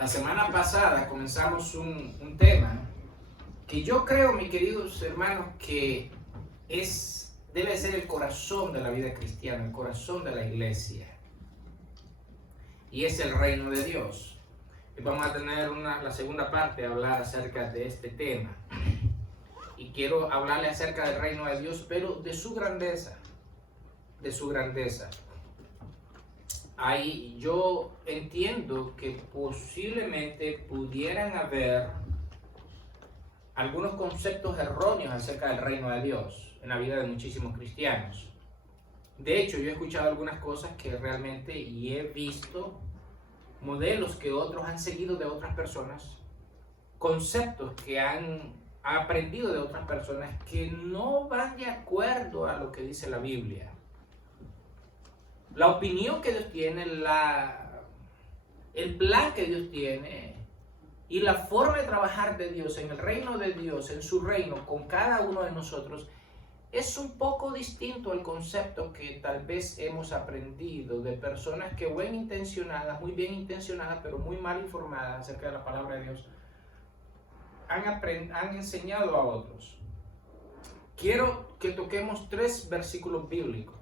La semana pasada comenzamos un tema que yo creo, mis queridos hermanos, que debe ser el corazón de la vida cristiana, el corazón de la iglesia. Y es el reino de Dios. Y vamos a tener la segunda parte, hablar acerca de este tema. Y quiero hablarle acerca del reino de Dios, pero de su grandeza. De su grandeza. Ahí yo entiendo que posiblemente pudieran haber algunos conceptos erróneos acerca del reino de Dios en la vida de muchísimos cristianos. De hecho, yo he escuchado algunas cosas que realmente y he visto modelos que otros han seguido de otras personas, conceptos que han aprendido de otras personas que no van de acuerdo a lo que dice la Biblia. La opinión que Dios tiene, el plan que Dios tiene y la forma de trabajar de Dios en el reino de Dios, en su reino, con cada uno de nosotros, es un poco distinto al concepto que tal vez hemos aprendido de personas que muy bien intencionadas, pero muy mal informadas acerca de la palabra de Dios, han enseñado a otros. Quiero que toquemos 3 versículos bíblicos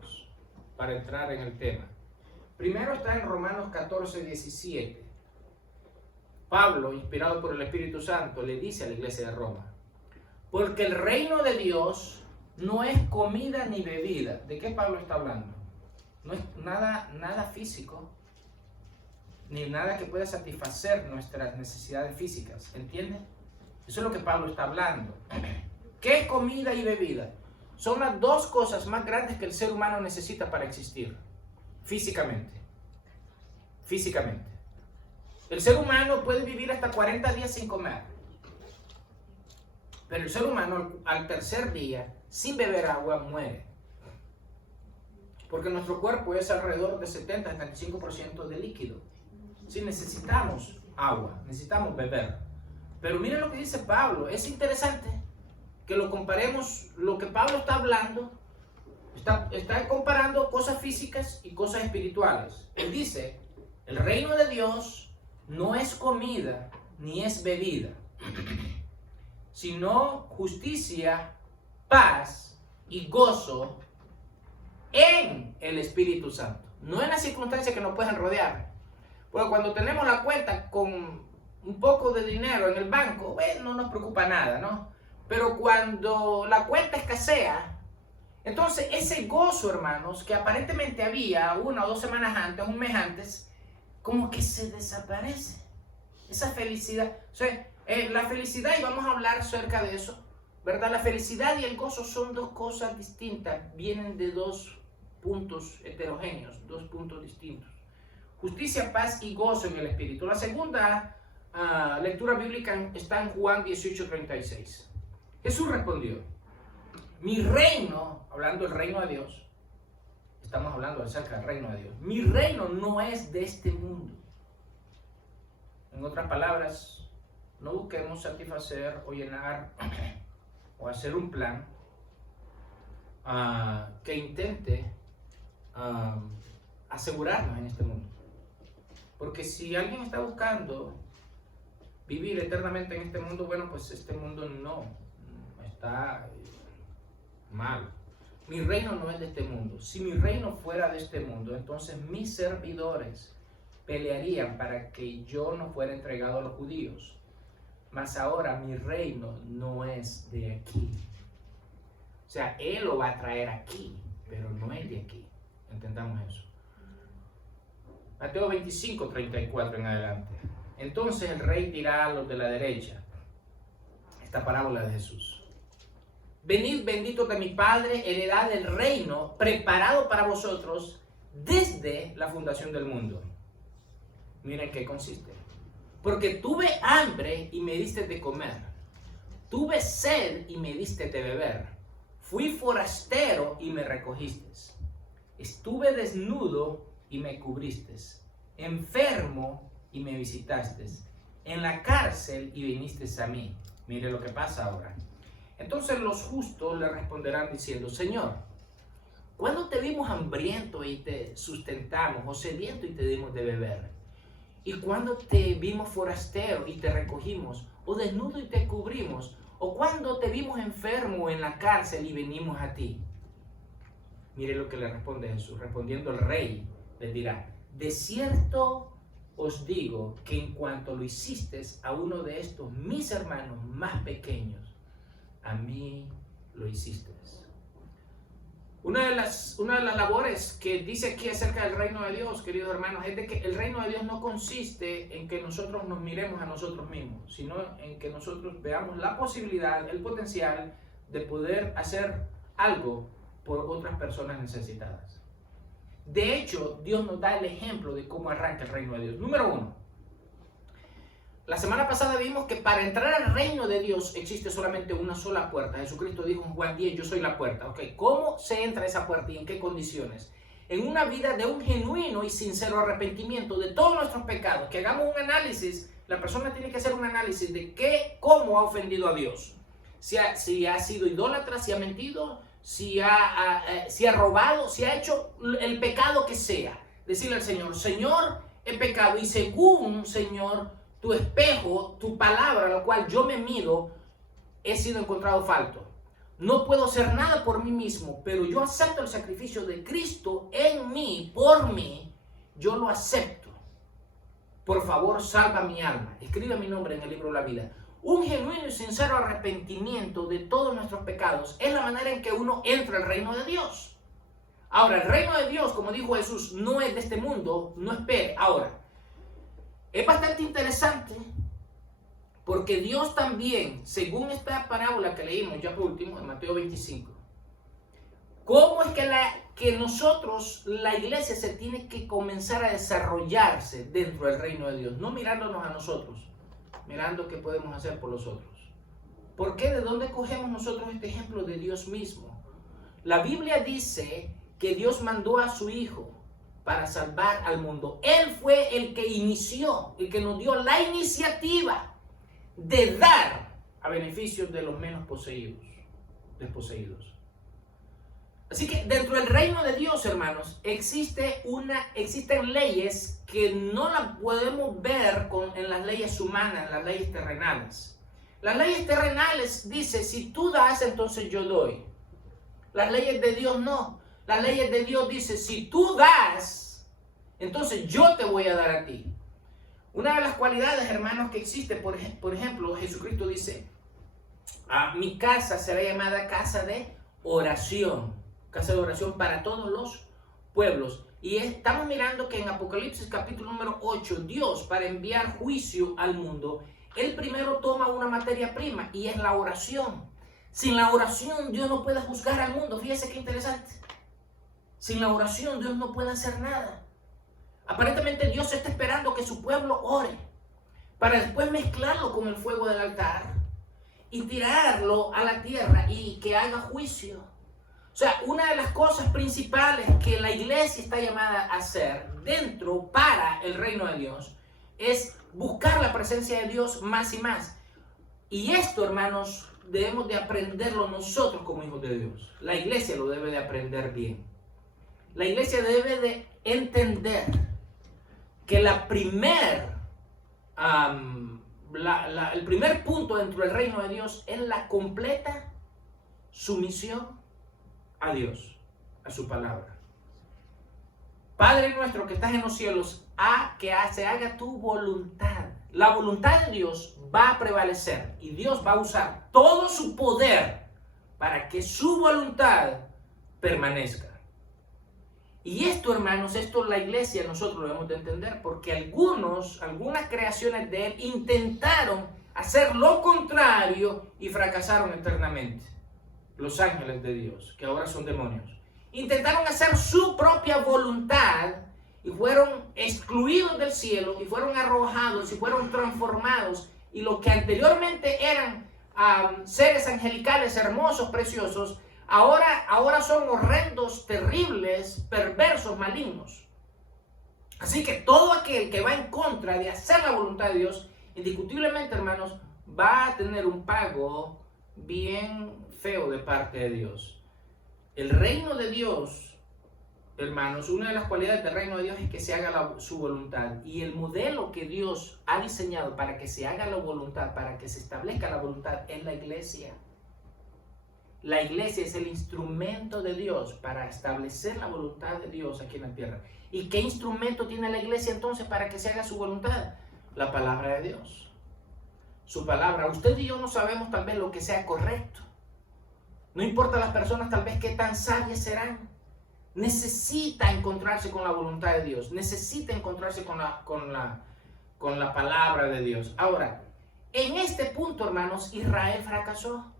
para entrar en el tema. Primero está en Romanos 14:17. Pablo, inspirado por el Espíritu Santo, le dice a la iglesia de Roma: porque el reino de Dios no es comida ni bebida. ¿De qué Pablo está hablando? No es nada físico, ni nada que pueda satisfacer nuestras necesidades físicas. ¿Entienden? Eso es lo que Pablo está hablando. ¿Qué es comida y bebida? Son las 2 cosas más grandes que el ser humano necesita para existir, físicamente. Físicamente. El ser humano puede vivir hasta 40 días sin comer. Pero el ser humano al tercer día, sin beber agua, muere. Porque nuestro cuerpo es alrededor de 70-75% de líquido. Si necesitamos agua, necesitamos beber. Pero miren lo que dice Pablo, es interesante que lo comparemos, lo que Pablo está hablando, está comparando cosas físicas y cosas espirituales. Él dice, el reino de Dios no es comida ni es bebida, sino justicia, paz y gozo en el Espíritu Santo. No en las circunstancias que nos puedan rodear. Porque cuando tenemos la cuenta con un poco de dinero en el banco, no nos preocupa nada, ¿no? Pero cuando la cuenta escasea, entonces ese gozo, hermanos, que aparentemente había 1 o 2 semanas antes, un mes antes, como que se desaparece. Esa felicidad. O sea, la felicidad, y vamos a hablar acerca de eso, ¿verdad? La felicidad y el gozo son 2 cosas distintas, vienen de 2 puntos heterogéneos, 2 puntos distintos. Justicia, paz y gozo en el Espíritu. La segunda lectura bíblica está en Juan 18:36. Jesús respondió: mi reino, hablando del reino de Dios, estamos hablando acerca del reino de Dios, mi reino no es de este mundo. En otras palabras, no busquemos satisfacer o llenar o hacer un plan que intente asegurarnos en este mundo. Porque si alguien está buscando vivir eternamente en este mundo, bueno, pues este mundo no está mal. Mi reino no es de este mundo. Si mi reino fuera de este mundo, entonces mis servidores pelearían para que yo no fuera entregado a los judíos. Mas ahora mi reino no es de aquí. O sea, Él lo va a traer aquí, pero no es de aquí. Entendamos eso. Mateo 25:34 en adelante. Entonces el rey dirá a los de la derecha, esta parábola de Jesús: venid benditos de mi Padre, heredad del reino preparado para vosotros desde la fundación del mundo. Miren qué consiste. Porque tuve hambre y me diste de comer, tuve sed y me diste de beber, fui forastero y me recogiste, estuve desnudo y me cubriste, enfermo y me visitaste, en la cárcel y viniste a mí. Mire lo que pasa ahora. Entonces los justos le responderán diciendo: Señor, ¿cuándo te vimos hambriento y te sustentamos, o sediento y te dimos de beber? ¿Y cuándo te vimos forastero y te recogimos? ¿O desnudo y te cubrimos? ¿O cuándo te vimos enfermo en la cárcel y venimos a ti? Mire lo que le responde Jesús. Respondiendo el rey, le dirá: de cierto os digo que en cuanto lo hiciste a uno de estos mis hermanos más pequeños, a mí lo hiciste. Una de las labores que dice aquí acerca del reino de Dios, queridos hermanos, es de que el reino de Dios no consiste en que nosotros nos miremos a nosotros mismos, sino en que nosotros veamos la posibilidad, el potencial de poder hacer algo por otras personas necesitadas. De hecho, Dios nos da el ejemplo de cómo arranca el reino de Dios. Número 1. La semana pasada vimos que para entrar al reino de Dios existe solamente una sola puerta. Jesucristo dijo en Juan 10, yo soy la puerta. Okay, ¿cómo se entra a esa puerta y en qué condiciones? En una vida de un genuino y sincero arrepentimiento de todos nuestros pecados. Que hagamos un análisis, la persona tiene que hacer un análisis de cómo ha ofendido a Dios. Si ha sido idólatra, si ha mentido, si ha robado, si ha hecho el pecado que sea. Decirle al Señor, Señor, he pecado y según, Señor, tu espejo, tu palabra, a la cual yo me miro, he sido encontrado falto. No puedo hacer nada por mí mismo, pero yo acepto el sacrificio de Cristo en mí, por mí. Yo lo acepto. Por favor, salva mi alma. Escribe mi nombre en el libro de la vida. Un genuino y sincero arrepentimiento de todos nuestros pecados es la manera en que uno entra al reino de Dios. Ahora, el reino de Dios, como dijo Jesús, no es de este mundo, no espere. Ahora, es bastante interesante porque Dios también, según esta parábola que leímos ya por último en Mateo 25, ¿cómo es que nosotros, la iglesia, se tiene que comenzar a desarrollarse dentro del reino de Dios? No mirándonos a nosotros, mirando qué podemos hacer por los otros. ¿Por qué? ¿De dónde cogemos nosotros este ejemplo de Dios mismo? La Biblia dice que Dios mandó a su Hijo para salvar al mundo. Él fue el que inició, el que nos dio la iniciativa de dar a beneficio de los menos desposeídos. Así que dentro del reino de Dios, hermanos, existen leyes que no las podemos ver en las leyes humanas, en las leyes terrenales. Las leyes terrenales dicen, si tú das, entonces yo doy. Las leyes de Dios no. Las leyes de Dios dicen, si tú das, entonces yo te voy a dar a ti. Una de las cualidades, hermanos, que existe, por ejemplo, Jesucristo dice, mi casa será llamada casa de oración. Casa de oración para todos los pueblos. Y estamos mirando que en Apocalipsis capítulo número 8, Dios, para enviar juicio al mundo, Él primero toma una materia prima y es la oración. Sin la oración Dios no puede juzgar al mundo. Fíjese qué interesante. Sin la oración Dios no puede hacer nada. Aparentemente Dios está esperando que su pueblo ore para después mezclarlo con el fuego del altar y tirarlo a la tierra y que haga juicio. O sea, una de las cosas principales que la iglesia está llamada a hacer dentro para el reino de Dios es buscar la presencia de Dios más y más. Y esto, hermanos, debemos de aprenderlo nosotros como hijos de Dios. La iglesia lo debe de aprender bien. La iglesia debe de entender que el primer punto dentro del reino de Dios es la completa sumisión a Dios, a su palabra. Padre nuestro que estás en los cielos, que se haga tu voluntad. La voluntad de Dios va a prevalecer y Dios va a usar todo su poder para que su voluntad permanezca. Y esto, hermanos, la iglesia nosotros lo debemos de entender porque algunas creaciones de Él intentaron hacer lo contrario y fracasaron eternamente. Los ángeles de Dios, que ahora son demonios, intentaron hacer su propia voluntad y fueron excluidos del cielo y fueron arrojados y fueron transformados, y lo que anteriormente eran seres angelicales hermosos, preciosos, ahora son horrendos, terribles, perversos, malignos. Así que todo aquel que va en contra de hacer la voluntad de Dios, indiscutiblemente, hermanos, va a tener un pago bien feo de parte de Dios. El reino de Dios hermanos, una de las cualidades del reino de Dios es que se haga su voluntad. Y el modelo que Dios ha diseñado para que se haga la voluntad, para que se establezca la voluntad, es la iglesia. La iglesia es el instrumento de Dios para establecer la voluntad de Dios aquí en la tierra. ¿Y qué instrumento tiene la iglesia entonces para que se haga su voluntad? La palabra de Dios. Su palabra. Usted y yo no sabemos tal vez lo que sea correcto. No importa las personas tal vez qué tan sabias serán. Necesita encontrarse con la voluntad de Dios. Necesita encontrarse con la palabra de Dios. Ahora, en este punto, hermanos, Israel fracasó.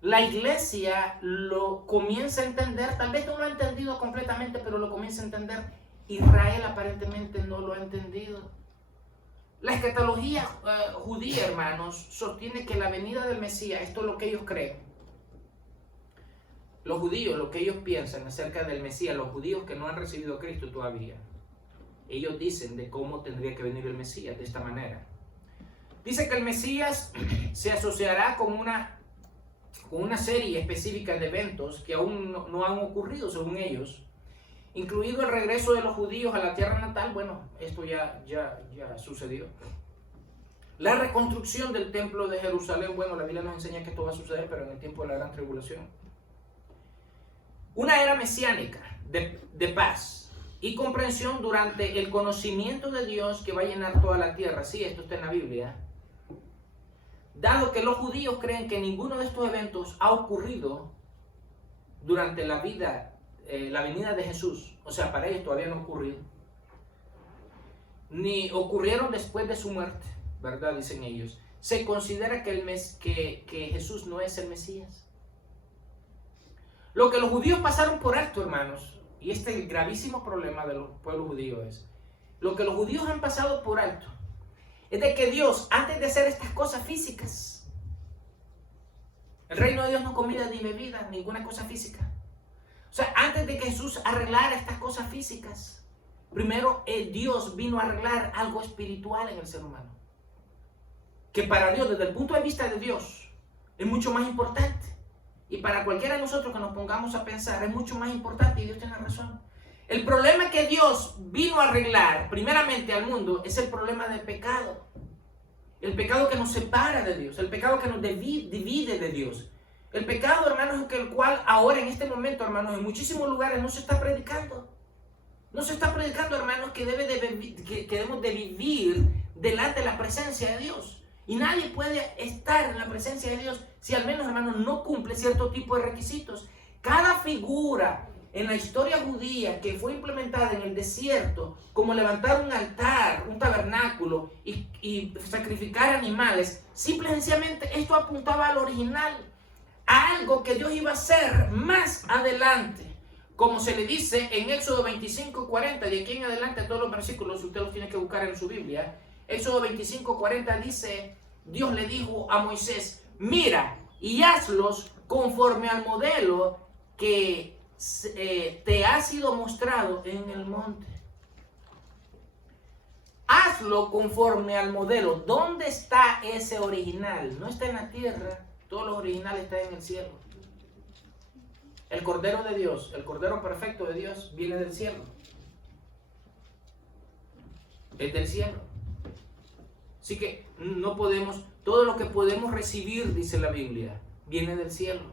La iglesia lo comienza a entender, tal vez no lo ha entendido completamente, pero lo comienza a entender. Israel aparentemente no lo ha entendido. La escatología judía, hermanos, sostiene que la venida del Mesías, esto es lo que ellos creen. Los judíos, lo que ellos piensan acerca del Mesías, los judíos que no han recibido a Cristo todavía, ellos dicen de cómo tendría que venir el Mesías, de esta manera. Dice que el Mesías se asociará con una serie específica de eventos que aún no han ocurrido según ellos, incluido el regreso de los judíos a la tierra natal. Bueno, esto ya sucedió. La reconstrucción del templo de Jerusalén. Bueno, la Biblia nos enseña que esto va a suceder, pero en el tiempo de la gran tribulación. Una era mesiánica de paz y comprensión durante el conocimiento de Dios que va a llenar toda la tierra. Sí, esto está en la Biblia. Dado que los judíos creen que ninguno de estos eventos ha ocurrido durante la venida de Jesús, o sea, para ellos todavía no ha ocurrido, ni ocurrieron después de su muerte, ¿verdad? Dicen ellos. Se considera que Jesús no es el Mesías. Lo que los judíos pasaron por alto, hermanos, y este es el gravísimo problema de los pueblos judíos, es lo que los judíos han pasado por alto. Es de que Dios, antes de hacer estas cosas físicas, el reino de Dios no es comida ni bebida, ninguna cosa física. O sea, antes de que Jesús arreglara estas cosas físicas, primero Dios vino a arreglar algo espiritual en el ser humano. Que para Dios, desde el punto de vista de Dios, es mucho más importante. Y para cualquiera de nosotros que nos pongamos a pensar, es mucho más importante, y Dios tiene razón. El problema que Dios vino a arreglar, primeramente al mundo, es el problema del pecado. El pecado que nos separa de Dios, el pecado que nos divide de Dios. El pecado, hermanos, el cual ahora en este momento, hermanos, en muchísimos lugares no se está predicando. No se está predicando, hermanos, que debemos de vivir delante de la presencia de Dios. Y nadie puede estar en la presencia de Dios si al menos, hermanos, no cumple cierto tipo de requisitos. Cada figura en la historia judía que fue implementada en el desierto, como levantar un altar, un tabernáculo y sacrificar animales, simple y sencillamente esto apuntaba al original, a algo que Dios iba a hacer más adelante. Como se le dice en Éxodo 25:40, de aquí en adelante todos los versículos, usted los tiene que buscar en su Biblia. Éxodo 25:40 dice, Dios le dijo a Moisés, mira y hazlos conforme al modelo que te ha sido mostrado en el monte. Hazlo conforme al modelo. ¿Dónde está ese original? No está en la tierra, todo lo original está en el cielo. El Cordero de Dios, el Cordero perfecto de Dios, viene del cielo. Es del cielo. Así que no podemos, todo lo que podemos recibir, dice la Biblia, viene del cielo.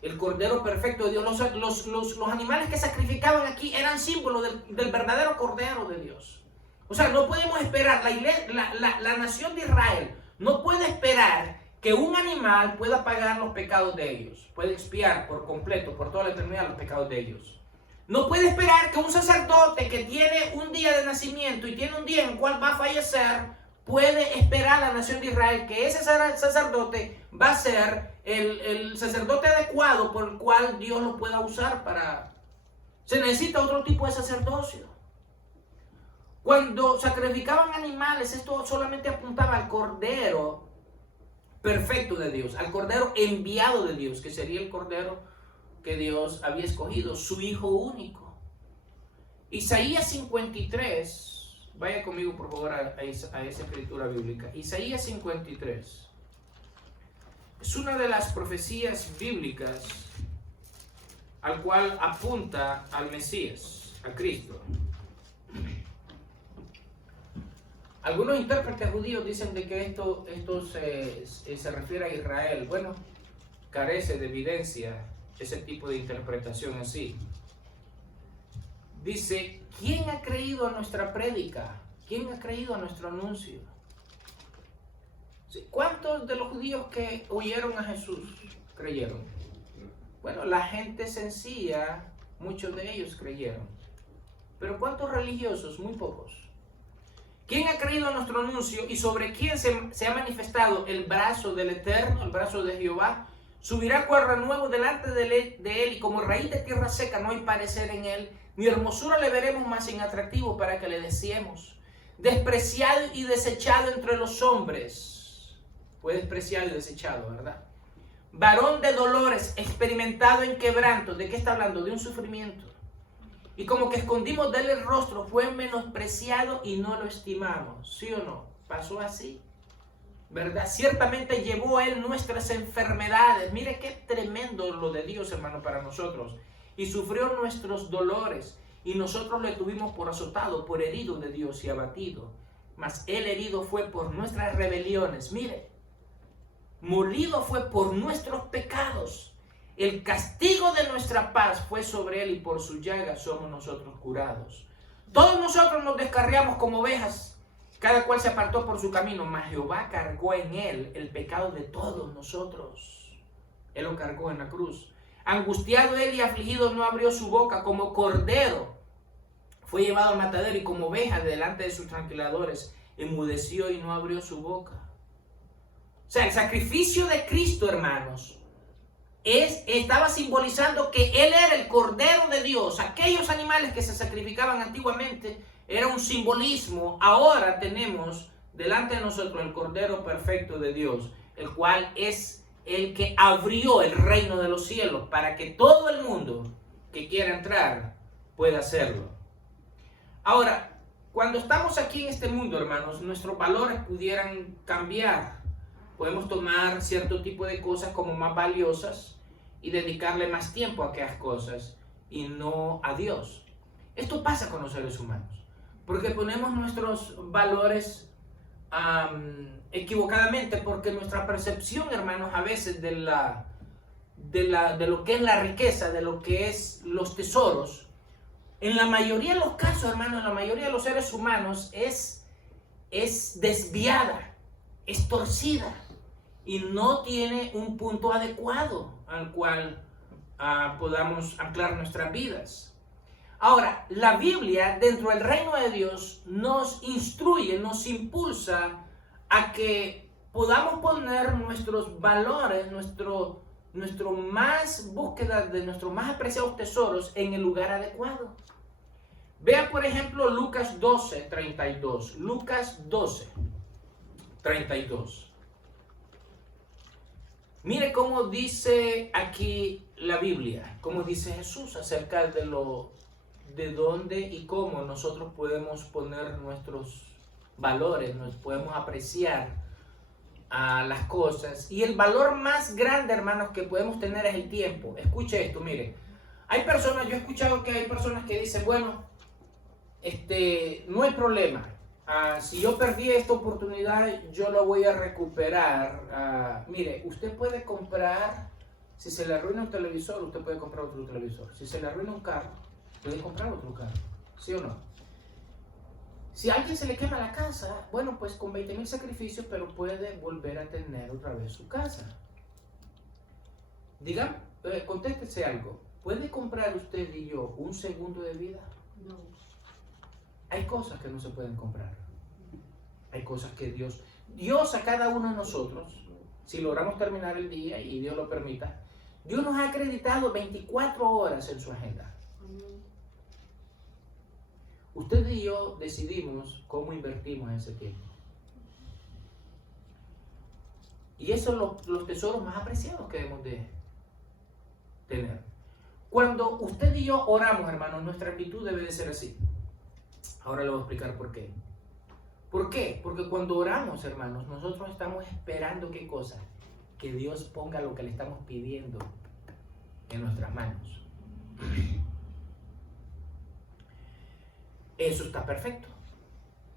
El Cordero perfecto de Dios. Los animales que sacrificaban aquí eran símbolos del verdadero Cordero de Dios. O sea, no podemos esperar, la nación de Israel no puede esperar que un animal pueda pagar los pecados de ellos, puede expiar por completo, por toda la eternidad, los pecados de ellos. No puede esperar que un sacerdote que tiene un día de nacimiento y tiene un día en el cual va a fallecer, puede esperar a la nación de Israel que ese sacerdote va a ser el sacerdote adecuado por el cual Dios lo pueda usar para... Se necesita otro tipo de sacerdocio. Cuando sacrificaban animales, esto solamente apuntaba al Cordero perfecto de Dios, al Cordero enviado de Dios, que sería el Cordero que Dios había escogido, su Hijo único. Isaías 53, vaya conmigo por favor a esa escritura bíblica. Isaías 53 es una de las profecías bíblicas al cual apunta al Mesías, a Cristo. Algunos intérpretes judíos dicen de que esto se refiere a Israel. Bueno, carece de evidencia ese tipo de interpretación así. Dice, ¿quién ha creído a nuestra prédica? ¿Quién ha creído a nuestro anuncio? ¿Cuántos de los judíos que oyeron a Jesús creyeron? Bueno, la gente sencilla, muchos de ellos creyeron. Pero ¿cuántos religiosos? Muy pocos. ¿Quién ha creído a nuestro anuncio y sobre quién se ha manifestado el brazo del Eterno, el brazo de Jehová? Subirá cual renuevo delante de él y como raíz de tierra seca no hay parecer en él, ni hermosura le veremos más inatractivo para que le deseemos. Despreciado y desechado entre los hombres. Fue despreciado y desechado, ¿verdad? Varón de dolores, experimentado en quebranto. ¿De qué está hablando? De un sufrimiento. Y como que escondimos de él el rostro, fue menospreciado y no lo estimamos. ¿Sí o no? Pasó así, ¿verdad? Ciertamente llevó él nuestras enfermedades. Mire qué tremendo lo de Dios, hermano, para nosotros. Y sufrió nuestros dolores. Y nosotros le tuvimos por azotado, por herido de Dios y abatido. Mas él herido fue por nuestras rebeliones. Mire, molido fue por nuestros pecados. El castigo de nuestra paz fue sobre él y por su llaga somos nosotros curados. Todos nosotros nos descarriamos como ovejas, cada cual se apartó por su camino, mas Jehová cargó en él el pecado de todos nosotros. Él lo cargó en la cruz. Angustiado él y afligido no abrió su boca, como cordero fue llevado al matadero y como oveja delante de sus tranquiladores enmudeció y no abrió su boca. O sea, el sacrificio de Cristo, hermanos, estaba simbolizando que Él era el Cordero de Dios. Aquellos animales que se sacrificaban antiguamente era un simbolismo. Ahora tenemos delante de nosotros el Cordero perfecto de Dios, el cual es el que abrió el reino de los cielos para que todo el mundo que quiera entrar pueda hacerlo. Ahora, cuando estamos aquí en este mundo, hermanos, nuestros valores pudieran cambiar. Podemos tomar cierto tipo de cosas como más valiosas y dedicarle más tiempo a aquellas cosas y no a Dios. Esto pasa con los seres humanos, porque ponemos nuestros valores equivocadamente, porque nuestra percepción, hermanos, a veces de lo que es la riqueza, de lo que es los tesoros, en la mayoría de los casos, hermanos, en la mayoría de los seres humanos es desviada, es torcida y no tiene un punto adecuado al cual podamos anclar nuestras vidas. Ahora, la Biblia dentro del reino de Dios nos instruye, nos impulsa a que podamos poner nuestros valores, nuestro más búsqueda de nuestros más apreciados tesoros en el lugar adecuado. Vea, por ejemplo, Lucas 12:32. Lucas 12:32. Mire cómo dice aquí la Biblia, cómo dice Jesús acerca de dónde y cómo nosotros podemos poner nuestros valores, nos podemos apreciar a las cosas. Y el valor más grande, hermanos, que podemos tener es el tiempo. Escuche esto, mire. Hay personas, yo he escuchado que hay personas que dicen, bueno, no hay problema. Si yo perdí esta oportunidad, yo la voy a recuperar. Mire, usted puede comprar, si se le arruina un televisor, usted puede comprar otro televisor. Si se le arruina un carro, puede comprar otro carro. ¿Sí o no? Si a alguien se le quema la casa, bueno, pues con 20,000 sacrificios, pero puede volver a tener otra vez su casa. Diga, contéstese algo. ¿Puede comprar usted y yo un segundo de vida? No. Hay cosas que no se pueden comprar. Hay cosas que Dios a cada uno de nosotros, si logramos terminar el día y Dios lo permita, Dios nos ha acreditado 24 horas en su agenda. Usted y yo decidimos cómo invertimos ese tiempo. Y esos son los tesoros más apreciados que debemos de tener. Cuando usted y yo oramos, hermanos, nuestra actitud debe de ser así. Ahora le voy a explicar por qué. ¿Por qué? Porque cuando oramos, hermanos, nosotros estamos esperando ¿qué cosa? Que Dios ponga lo que le estamos pidiendo en nuestras manos. Eso está perfecto.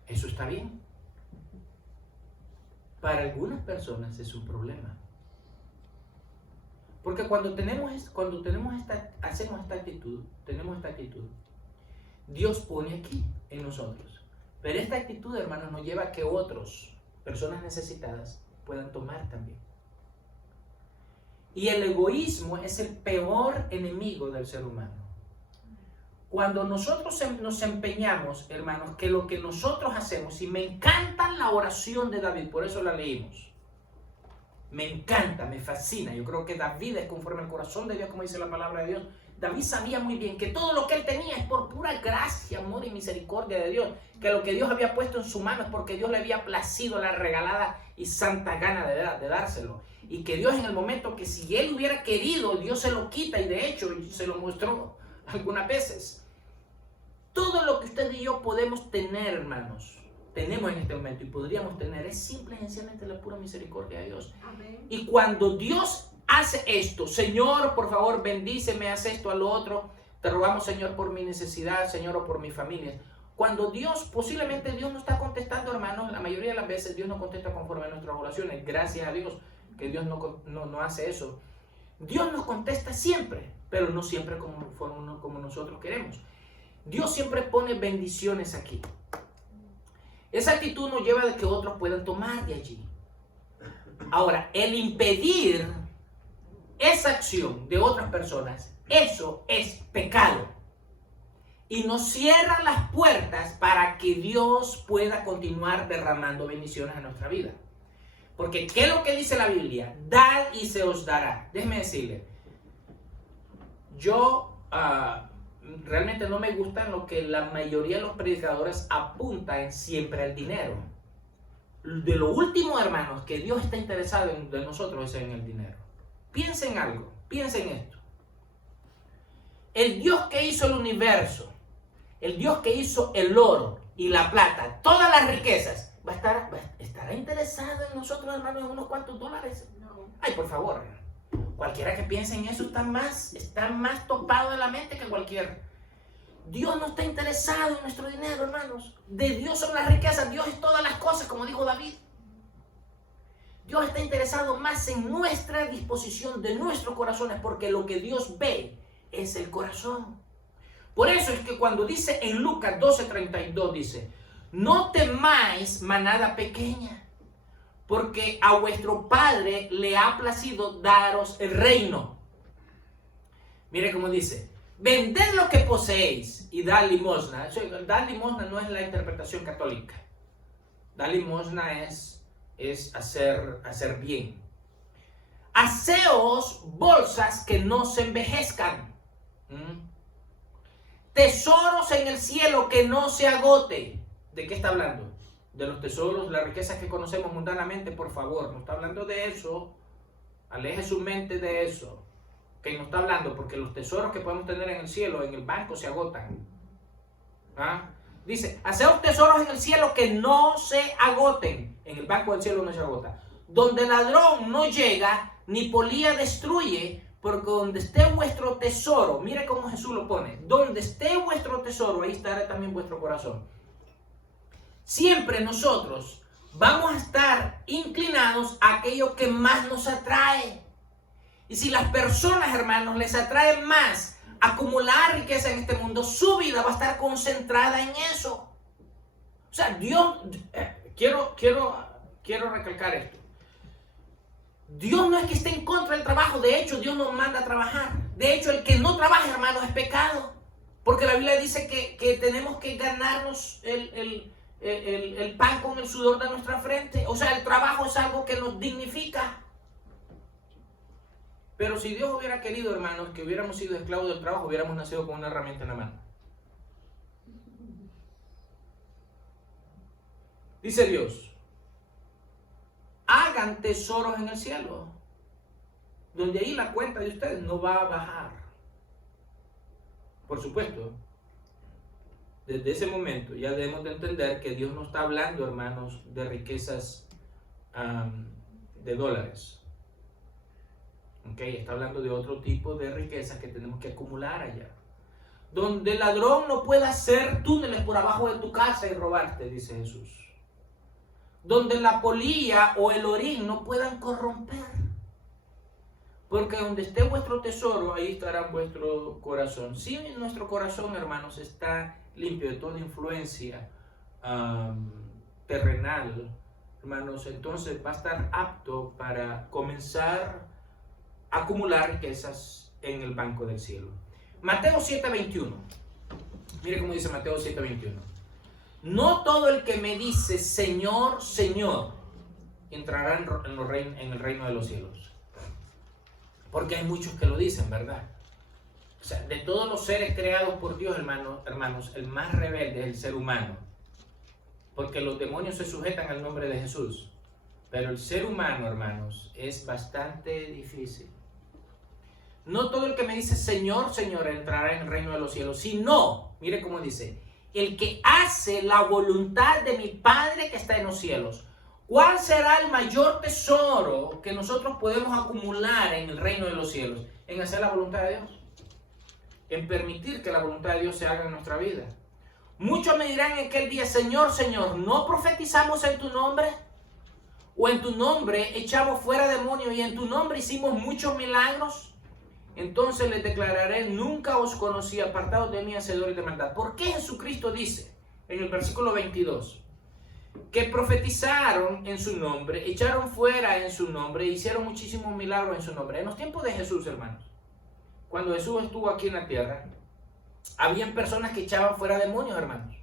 Eso está bien. Para algunas personas es un problema. Porque hacemos esta actitud, tenemos esta actitud, Dios pone aquí en nosotros. Pero esta actitud, hermanos, nos lleva a que otros, personas necesitadas, puedan tomar también. Y el egoísmo es el peor enemigo del ser humano. Cuando nosotros nos empeñamos, hermanos, que lo que nosotros hacemos, y me encanta la oración de David, por eso la leímos. Me encanta, me fascina. Yo creo que David es conforme al corazón de Dios, como dice la palabra de Dios. David sabía muy bien que todo lo que él tenía es por pura gracia, amor y misericordia de Dios. Que lo que Dios había puesto en su mano es porque Dios le había placido la regalada y santa gana de dárselo. Y que Dios, en el momento que si él hubiera querido, Dios se lo quita, y de hecho se lo mostró algunas veces. Todo lo que usted y yo podemos tener, hermanos, tenemos en este momento y podríamos tener, es simple y sencillamente la pura misericordia de Dios. Amén. Y cuando Dios hace esto, Señor, por favor, bendíceme, haz esto, a lo otro, te rogamos, Señor, por mi necesidad, Señor, o por mi familia. Cuando Dios, posiblemente Dios no está contestando, hermanos, la mayoría de las veces Dios no contesta conforme a nuestras oraciones. Gracias a Dios que Dios no hace eso. Dios nos contesta siempre, pero no siempre como nosotros queremos. Dios siempre pone bendiciones aquí. Esa actitud nos lleva a que otros puedan tomar de allí. Ahora, el impedir esa acción de otras personas, eso es pecado. Y nos cierra las puertas para que Dios pueda continuar derramando bendiciones a nuestra vida. Porque, ¿qué es lo que dice la Biblia? Dad y se os dará. Déjeme decirle, yo realmente no me gusta lo que la mayoría de los predicadores apuntan siempre al dinero. De lo último, hermanos, que Dios está interesado de nosotros es en el dinero. Piensen algo, piensen esto. El Dios que hizo el universo, el Dios que hizo el oro y la plata, todas las riquezas, ¿estará interesado en nosotros, hermanos, en unos cuantos dólares? No. Ay, por favor, cualquiera que piense en eso está más topado de la mente que cualquiera. Dios no está interesado en nuestro dinero, hermanos. De Dios son las riquezas, Dios es todas las cosas, como dijo David. Dios está interesado más en nuestra disposición de nuestros corazones, porque lo que Dios ve es el corazón. Por eso es que cuando dice en Lucas 12:32, dice, no temáis manada pequeña, porque a vuestro Padre le ha placido daros el reino. Mire cómo dice, vended lo que poseéis y dad limosna. Dar limosna no es la interpretación católica. Dar limosna es hacer bien. Haceos bolsas que no se envejezcan. Tesoros en el cielo que no se agote. ¿De qué está hablando? De los tesoros, las riquezas que conocemos mundanamente, por favor. No está hablando de eso. Aleje su mente de eso. Que no está hablando, porque los tesoros que podemos tener en el cielo, en el banco, se agotan. Dice, haceos tesoros en el cielo que no se agoten. En el banco del cielo no se agota. Donde ladrón no llega, ni polilla destruye, porque donde esté vuestro tesoro, mire cómo Jesús lo pone, donde esté vuestro tesoro, ahí estará también vuestro corazón. Siempre nosotros vamos a estar inclinados a aquello que más nos atrae. Y si las personas, hermanos, les atrae más acumular riqueza en este mundo, su vida va a estar concentrada en eso. O sea, Dios, quiero recalcar esto. Dios no es que esté en contra del trabajo, de hecho Dios nos manda a trabajar. De hecho, el que no trabaja, hermanos, es pecado. Porque la Biblia dice que tenemos que ganarnos el pan con el sudor de nuestra frente. O sea, el trabajo es algo que nos dignifica. Pero si Dios hubiera querido, hermanos, que hubiéramos sido esclavos del trabajo, hubiéramos nacido con una herramienta en la mano. Dice Dios, hagan tesoros en el cielo, donde ahí la cuenta de ustedes no va a bajar. Por supuesto, desde ese momento ya debemos de entender que Dios no está hablando, hermanos, de riquezas de dólares. Okay, está hablando de otro tipo de riquezas que tenemos que acumular allá. Donde el ladrón no pueda hacer túneles por abajo de tu casa y robarte, dice Jesús. Donde la polilla o el orín no puedan corromper. Porque donde esté vuestro tesoro, ahí estará vuestro corazón. Si nuestro corazón, hermanos, está limpio de toda influencia terrenal, hermanos, entonces va a estar apto para comenzar a acumular riquezas en el banco del cielo. Mateo 7:21. Mire cómo dice Mateo 7:21. No todo el que me dice Señor, Señor, entrará en el reino de los cielos. Porque hay muchos que lo dicen, ¿verdad? O sea, de todos los seres creados por Dios, hermanos, el más rebelde es el ser humano. Porque los demonios se sujetan al nombre de Jesús. Pero el ser humano, hermanos, es bastante difícil. No todo el que me dice Señor, Señor entrará en el reino de los cielos, sino, mire cómo dice, el que hace la voluntad de mi Padre que está en los cielos. ¿Cuál será el mayor tesoro que nosotros podemos acumular en el reino de los cielos? En hacer la voluntad de Dios. En permitir que la voluntad de Dios se haga en nuestra vida. Muchos me dirán en aquel día, Señor, Señor, ¿no profetizamos en tu nombre? ¿O en tu nombre echamos fuera demonios y en tu nombre hicimos muchos milagros? Entonces les declararé, nunca os conocí, apartados de mí, hacedores de maldad. ¿Por qué Jesucristo dice en el versículo 22? Que profetizaron en su nombre, echaron fuera en su nombre, hicieron muchísimos milagros en su nombre. En los tiempos de Jesús, hermanos, cuando Jesús estuvo aquí en la tierra, habían personas que echaban fuera demonios, hermanos.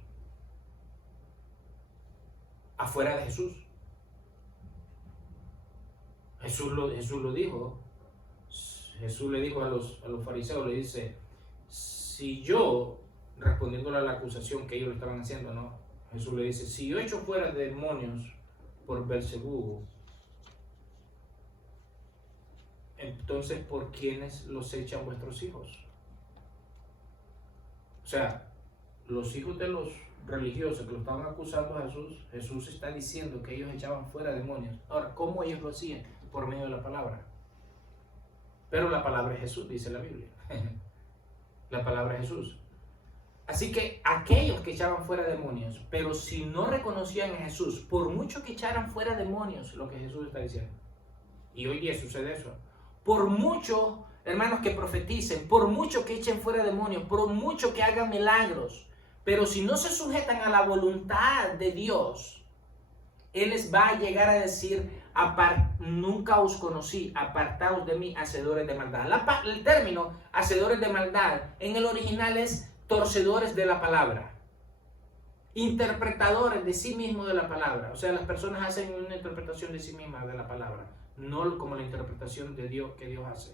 Afuera de Jesús. Jesús lo dijo. Jesús le dijo a los fariseos, le dice, si yo, respondiéndole a la acusación que ellos le estaban haciendo, ¿no? Jesús le dice, si yo echo fuera demonios por Belzebú, entonces ¿por quiénes los echan vuestros hijos? O sea, los hijos de los religiosos que lo estaban acusando a Jesús, Jesús está diciendo que ellos echaban fuera demonios. Ahora, ¿cómo ellos lo hacían? Por medio de la palabra. Pero la palabra es Jesús, dice la Biblia. La palabra es Jesús. Así que aquellos que echaban fuera demonios, pero si no reconocían a Jesús, por mucho que echaran fuera demonios, lo que Jesús está diciendo. Y hoy día sucede eso. Por mucho, hermanos, que profeticen, por mucho que echen fuera demonios, por mucho que hagan milagros, pero si no se sujetan a la voluntad de Dios, Él les va a llegar a decir, nunca os conocí, apartaos de mí, hacedores de maldad. El término hacedores de maldad en el original es torcedores de la palabra, interpretadores de sí mismos de la palabra. O sea, las personas hacen una interpretación de sí mismas de la palabra, no como la interpretación de Dios que Dios hace.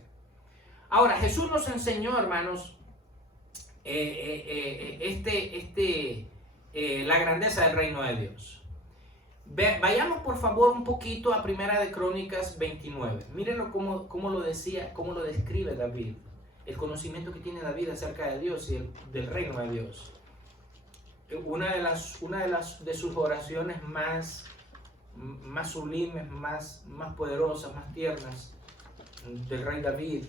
Ahora, Jesús nos enseñó, hermanos, la grandeza del reino de Dios. Vayamos por favor un poquito a Primera de Crónicas 29. Mírenlo cómo lo describe David. El conocimiento que tiene David acerca de Dios y del reino de Dios. Una de sus oraciones más sublimes, más poderosas, más tiernas del rey David.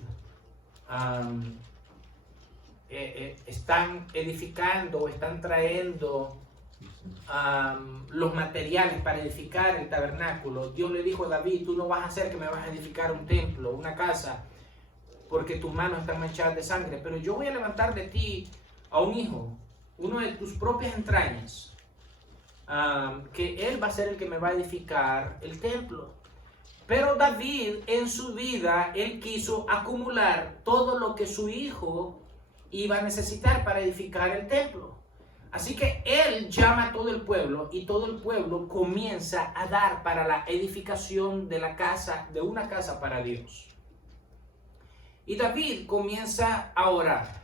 Están edificando o están trayendo los materiales para edificar el tabernáculo. Dios le dijo a David, tú no vas a hacer que me vas a edificar un templo, una casa, porque tus manos están manchadas de sangre, pero yo voy a levantar de ti a un hijo, uno de tus propias entrañas, que él va a ser el que me va a edificar el templo. Pero David en su vida, él quiso acumular todo lo que su hijo iba a necesitar para edificar el templo. Así que él llama a todo el pueblo y todo el pueblo comienza a dar para la edificación de una casa para Dios. Y David comienza a orar.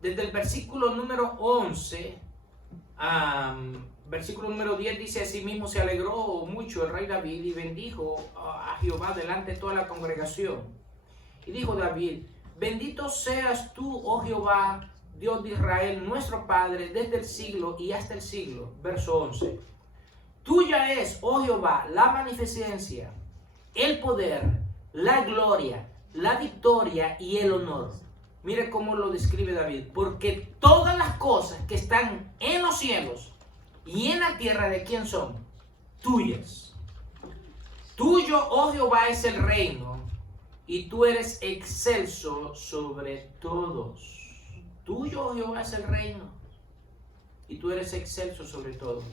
Desde el versículo número 11, versículo número 10 dice, asimismo se alegró mucho el rey David y bendijo a Jehová delante de toda la congregación. Y dijo David, bendito seas tú, oh Jehová, Dios de Israel, nuestro Padre, desde el siglo y hasta el siglo. Verso 11. Tuya es, oh Jehová, la magnificencia, el poder, la gloria, la victoria y el honor. Mire cómo lo describe David. Porque todas las cosas que están en los cielos y en la tierra, ¿de quién son? Tuyas. Tuyo, oh Jehová, es el reino, y tú eres excelso sobre todos. Tuyo, oh Jehová, es el reino, y tú eres excelso sobre todos.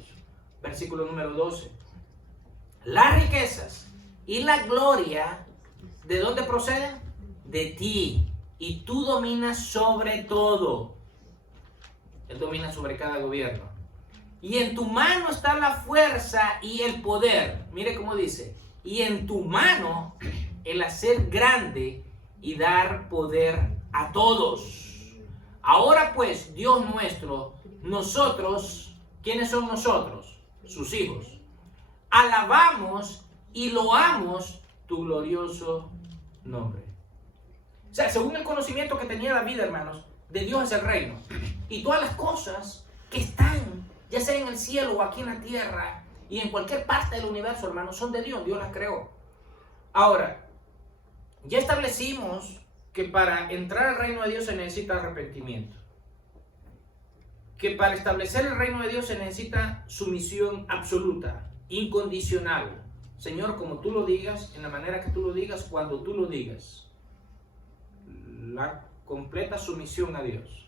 Versículo número 12. Las riquezas y la gloria, ¿de dónde proceden? De ti, y tú dominas sobre todo. Él domina sobre cada gobierno. Y en tu mano está la fuerza y el poder. Mire cómo dice. Y en tu mano el hacer grande y dar poder a todos. Ahora pues, Dios nuestro, nosotros, ¿quiénes son nosotros? Sus hijos. Alabamos y loamos tu glorioso nombre. O sea, según el conocimiento que tenía David, hermanos, de Dios es el reino. Y todas las cosas que están, ya sea en el cielo o aquí en la tierra, y en cualquier parte del universo, hermanos, son de Dios. Dios las creó. Ahora, ya establecimos que para entrar al reino de Dios se necesita arrepentimiento. Que para establecer el reino de Dios se necesita sumisión absoluta, incondicional. Señor, como tú lo digas, en la manera que tú lo digas, cuando tú lo digas. La completa sumisión a Dios.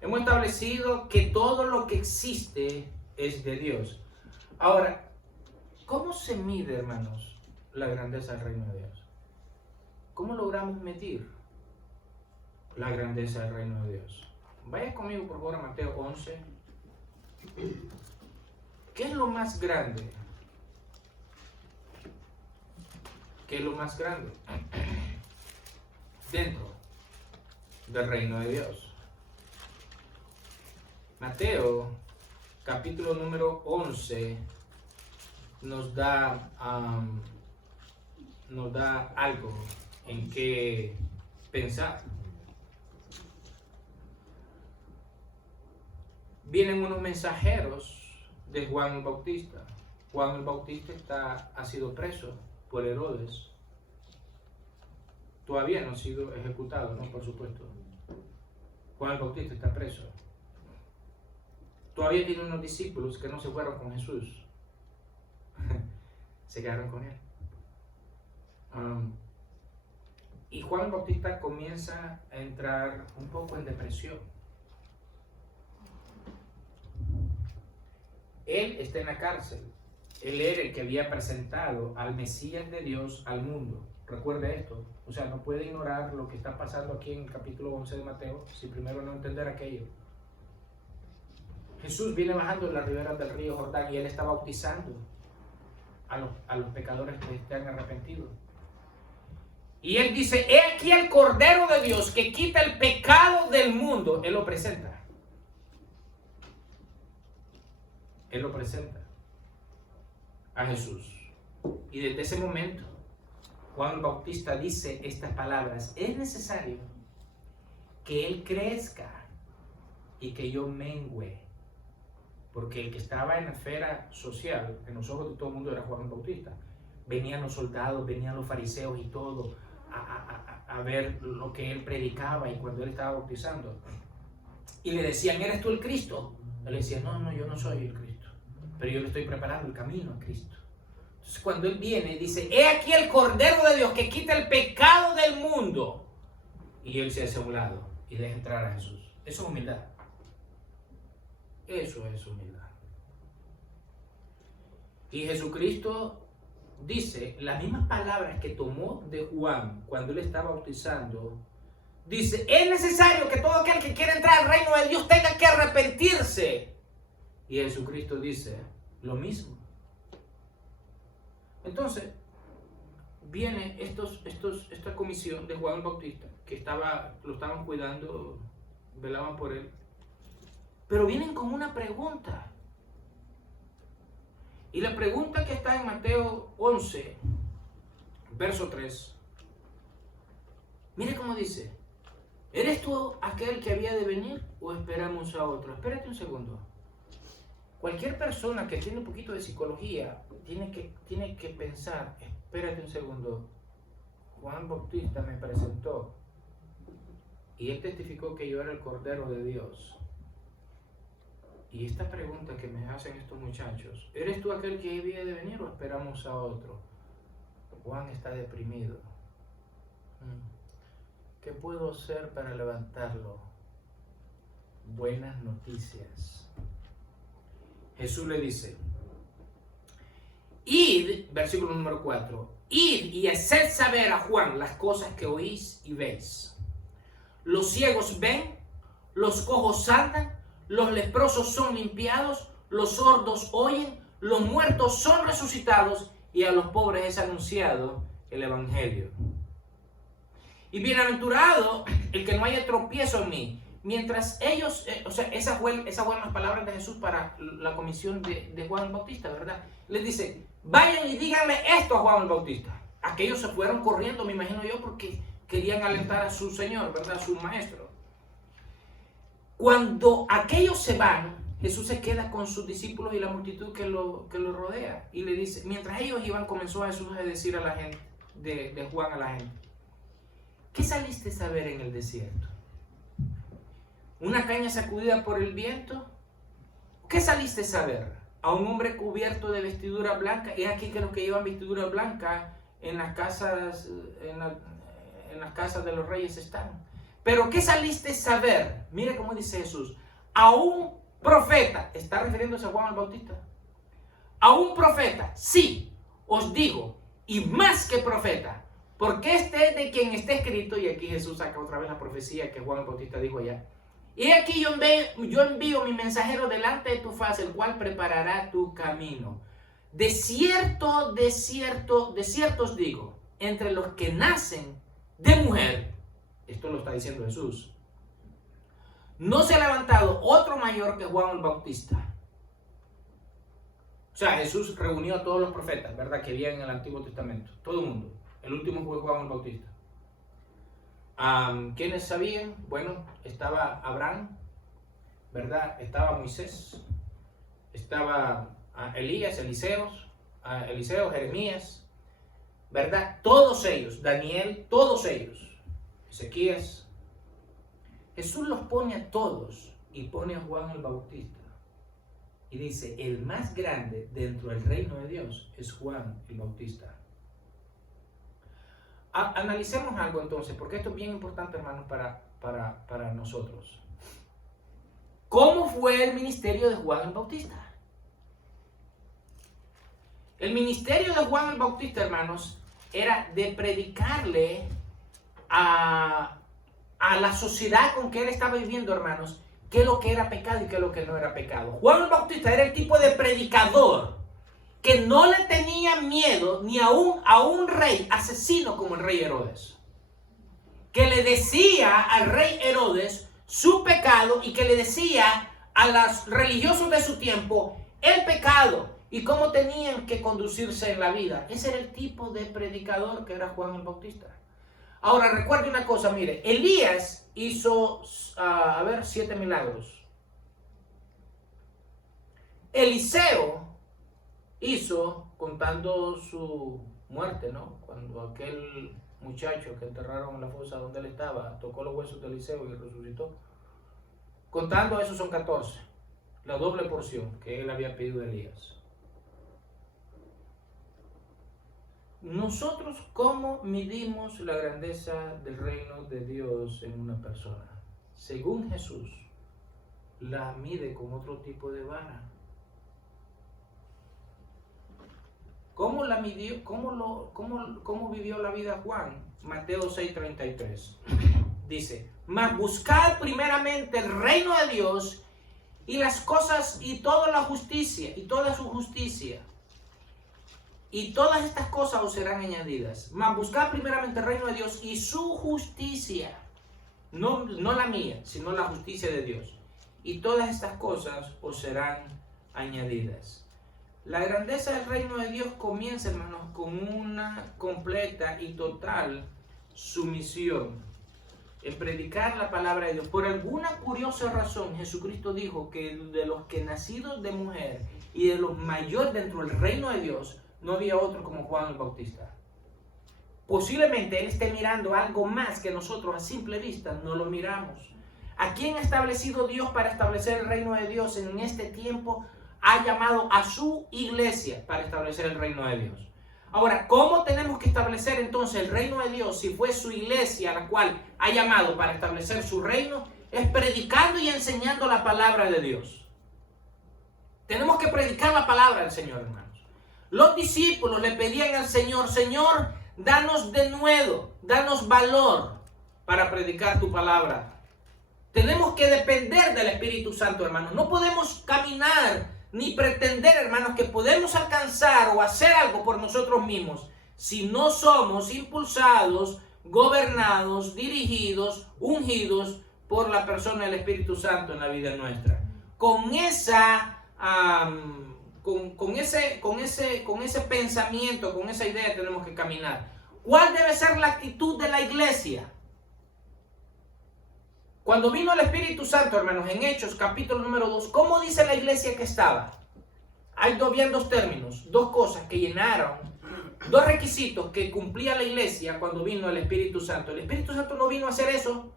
Hemos establecido que todo lo que existe es de Dios. Ahora, ¿cómo se mide, hermanos, la grandeza del reino de Dios? ¿Cómo logramos medir la grandeza del reino de Dios? Vaya conmigo, por favor, a Mateo 11. ¿Qué es lo más grande? ¿Qué es lo más grande dentro del reino de Dios? Mateo, capítulo número 11, nos da algo en qué pensar. Vienen unos mensajeros de Juan el Bautista. Juan el Bautista ha sido preso por Herodes. Todavía no ha sido ejecutado, ¿no? Por supuesto. Juan el Bautista está preso. Todavía tiene unos discípulos que no se fueron con Jesús. Se quedaron con él. Y Juan el Bautista comienza a entrar un poco en depresión. Él está en la cárcel. Él era el que había presentado al Mesías de Dios al mundo. Recuerde esto. O sea, no puede ignorar lo que está pasando aquí en el capítulo 11 de Mateo si primero no entender aquello. Jesús viene bajando en las riberas del río Jordán y él está bautizando a los pecadores que están arrepentidos. Y él dice, he aquí el Cordero de Dios que quita el pecado del mundo. Él lo presenta. Él lo presenta a Jesús. Y desde ese momento, Juan el Bautista dice estas palabras: es necesario que Él crezca y que yo mengüe. Porque el que estaba en la esfera social, en los ojos de todo el mundo, era Juan el Bautista. Venían los soldados, venían los fariseos y todo a ver lo que él predicaba y cuando él estaba bautizando. Y le decían, ¿eres tú el Cristo? Él decía, no, yo no soy el Cristo, pero yo le estoy preparando el camino a Cristo. Entonces cuando él viene, dice, he aquí el Cordero de Dios que quita el pecado del mundo. Y él se hace a un lado y deja entrar a Jesús. Eso es humildad. Eso es humildad. Y Jesucristo dice las mismas palabras que tomó de Juan cuando él estaba bautizando. Dice, es necesario que todo aquel que quiera entrar al reino de Dios tenga que arrepentirse. Y Jesucristo dice lo mismo. Entonces, viene esta comisión de Juan Bautista, que lo estaban cuidando, velaban por él. Pero vienen con una pregunta. Y la pregunta que está en Mateo 11, verso 3. Mire cómo dice. ¿Eres tú aquel que había de venir o esperamos a otro? Espérate un segundo. Cualquier persona que tiene un poquito de psicología tiene que pensar, espérate un segundo. Juan Bautista me presentó y él testificó que yo era el Cordero de Dios. Y esta pregunta que me hacen estos muchachos, ¿eres tú aquel que había de venir o esperamos a otro? Juan está deprimido. ¿Qué puedo hacer para levantarlo? Buenas noticias. Jesús le dice, id, versículo número 4, id y haced saber a Juan las cosas que oís y veis. Los ciegos ven, los cojos andan, los leprosos son limpiados, los sordos oyen, los muertos son resucitados y a los pobres es anunciado el evangelio. Y bienaventurado el que no haya tropiezo en mí. Mientras ellos, esas fueron las palabras de Jesús para la comisión de Juan el Bautista, ¿verdad? Les dice, vayan y díganle esto a Juan el Bautista. Aquellos se fueron corriendo, me imagino yo, porque querían alentar a su Señor, ¿verdad? A su Maestro. Cuando aquellos se van, Jesús se queda con sus discípulos y la multitud que lo rodea. Y le dice, mientras ellos iban, comenzó Jesús a decir a la gente, de Juan a la gente, ¿qué saliste a ver en el desierto? ¿Una caña sacudida por el viento? ¿Qué saliste a ver? ¿A un hombre cubierto de vestidura blanca? Es aquí que los que llevan vestidura blanca en las casas, en las casas de los reyes están. Pero ¿qué saliste a ver? Mire cómo dice Jesús. A un profeta, está refiriéndose a Juan el Bautista. A un profeta, sí, os digo, y más que profeta, porque este es de quien está escrito, y aquí Jesús saca otra vez la profecía que Juan el Bautista dijo allá. Y aquí yo envío mi mensajero delante de tu faz, el cual preparará tu camino. De cierto, de cierto, de cierto os digo, entre los que nacen de mujer, esto lo está diciendo Jesús, no se ha levantado otro mayor que Juan el Bautista. O sea, Jesús reunió a todos los profetas, ¿verdad? Que había en el Antiguo Testamento, todo el mundo. El último fue Juan el Bautista. ¿Quiénes sabían? Bueno, estaba Abraham, ¿verdad? Estaba Moisés, estaba Elías, Eliseo, Jeremías, ¿verdad? Todos ellos, Daniel, todos ellos, Ezequías. Jesús los pone a todos y pone a Juan el Bautista. Y dice, el más grande dentro del reino de Dios es Juan el Bautista. Analicemos algo entonces, porque esto es bien importante, hermanos, para nosotros. ¿Cómo fue el ministerio de Juan el Bautista? El ministerio de Juan el Bautista, hermanos, era de predicarle a la sociedad con que él estaba viviendo, hermanos, qué es lo que era pecado y qué es lo que no era pecado. Juan el Bautista era el tipo de predicador que no le tenía miedo ni a un rey asesino como el rey Herodes, que le decía al rey Herodes su pecado y que le decía a los religiosos de su tiempo el pecado y cómo tenían que conducirse en la vida. Ese era el tipo de predicador que era Juan el Bautista. Ahora recuerde una cosa, mire, Elías hizo, 7 milagros. Eliseo hizo, contando su muerte, ¿no? Cuando aquel muchacho que enterraron en la fosa donde él estaba, tocó los huesos de Eliseo y resucitó. Contando eso son 14, la doble porción que él había pedido a Elías. Nosotros, ¿cómo midimos la grandeza del reino de Dios en una persona? Según Jesús, la mide con otro tipo de vara. ¿Cómo la midió? ¿Cómo vivió la vida Juan? Mateo 6:33. Dice, mas buscad primeramente el reino de Dios y las cosas y toda la justicia y toda su justicia. Y todas estas cosas os serán añadidas. Mas buscad primeramente el reino de Dios y su justicia. No la mía, sino la justicia de Dios. Y todas estas cosas os serán añadidas. La grandeza del reino de Dios comienza, hermanos, con una completa y total sumisión en predicar la palabra de Dios. Por alguna curiosa razón, Jesucristo dijo que de los que nacidos de mujer y de los mayores dentro del reino de Dios, no había otro como Juan el Bautista. posiblemente Él esté mirando algo más que nosotros a simple vista no lo miramos. ¿A quién ha establecido Dios para establecer el reino de Dios en este tiempo? Ha llamado a su iglesia para establecer el reino de Dios. Ahora, ¿cómo tenemos que establecer entonces el reino de Dios si fue su iglesia a la cual ha llamado para establecer su reino? Es predicando y enseñando la palabra de Dios. Tenemos que predicar la palabra del Señor, hermanos. Los discípulos le pedían al Señor, Señor, danos denuedo, danos valor para predicar tu palabra. Tenemos que depender del Espíritu Santo, hermanos. No podemos caminar ni pretender, hermanos, que podemos alcanzar o hacer algo por nosotros mismos si no somos impulsados, gobernados, dirigidos, ungidos por la persona del Espíritu Santo en la vida nuestra. Con ese pensamiento, con esa idea tenemos que caminar. ¿Cuál debe ser la actitud de la iglesia? Cuando vino el Espíritu Santo, hermanos, en Hechos, capítulo número 2, ¿cómo dice la iglesia que estaba? Hay bien dos términos, dos cosas que llenaron, dos requisitos que cumplía la iglesia cuando vino el Espíritu Santo. El Espíritu Santo no vino a hacer eso.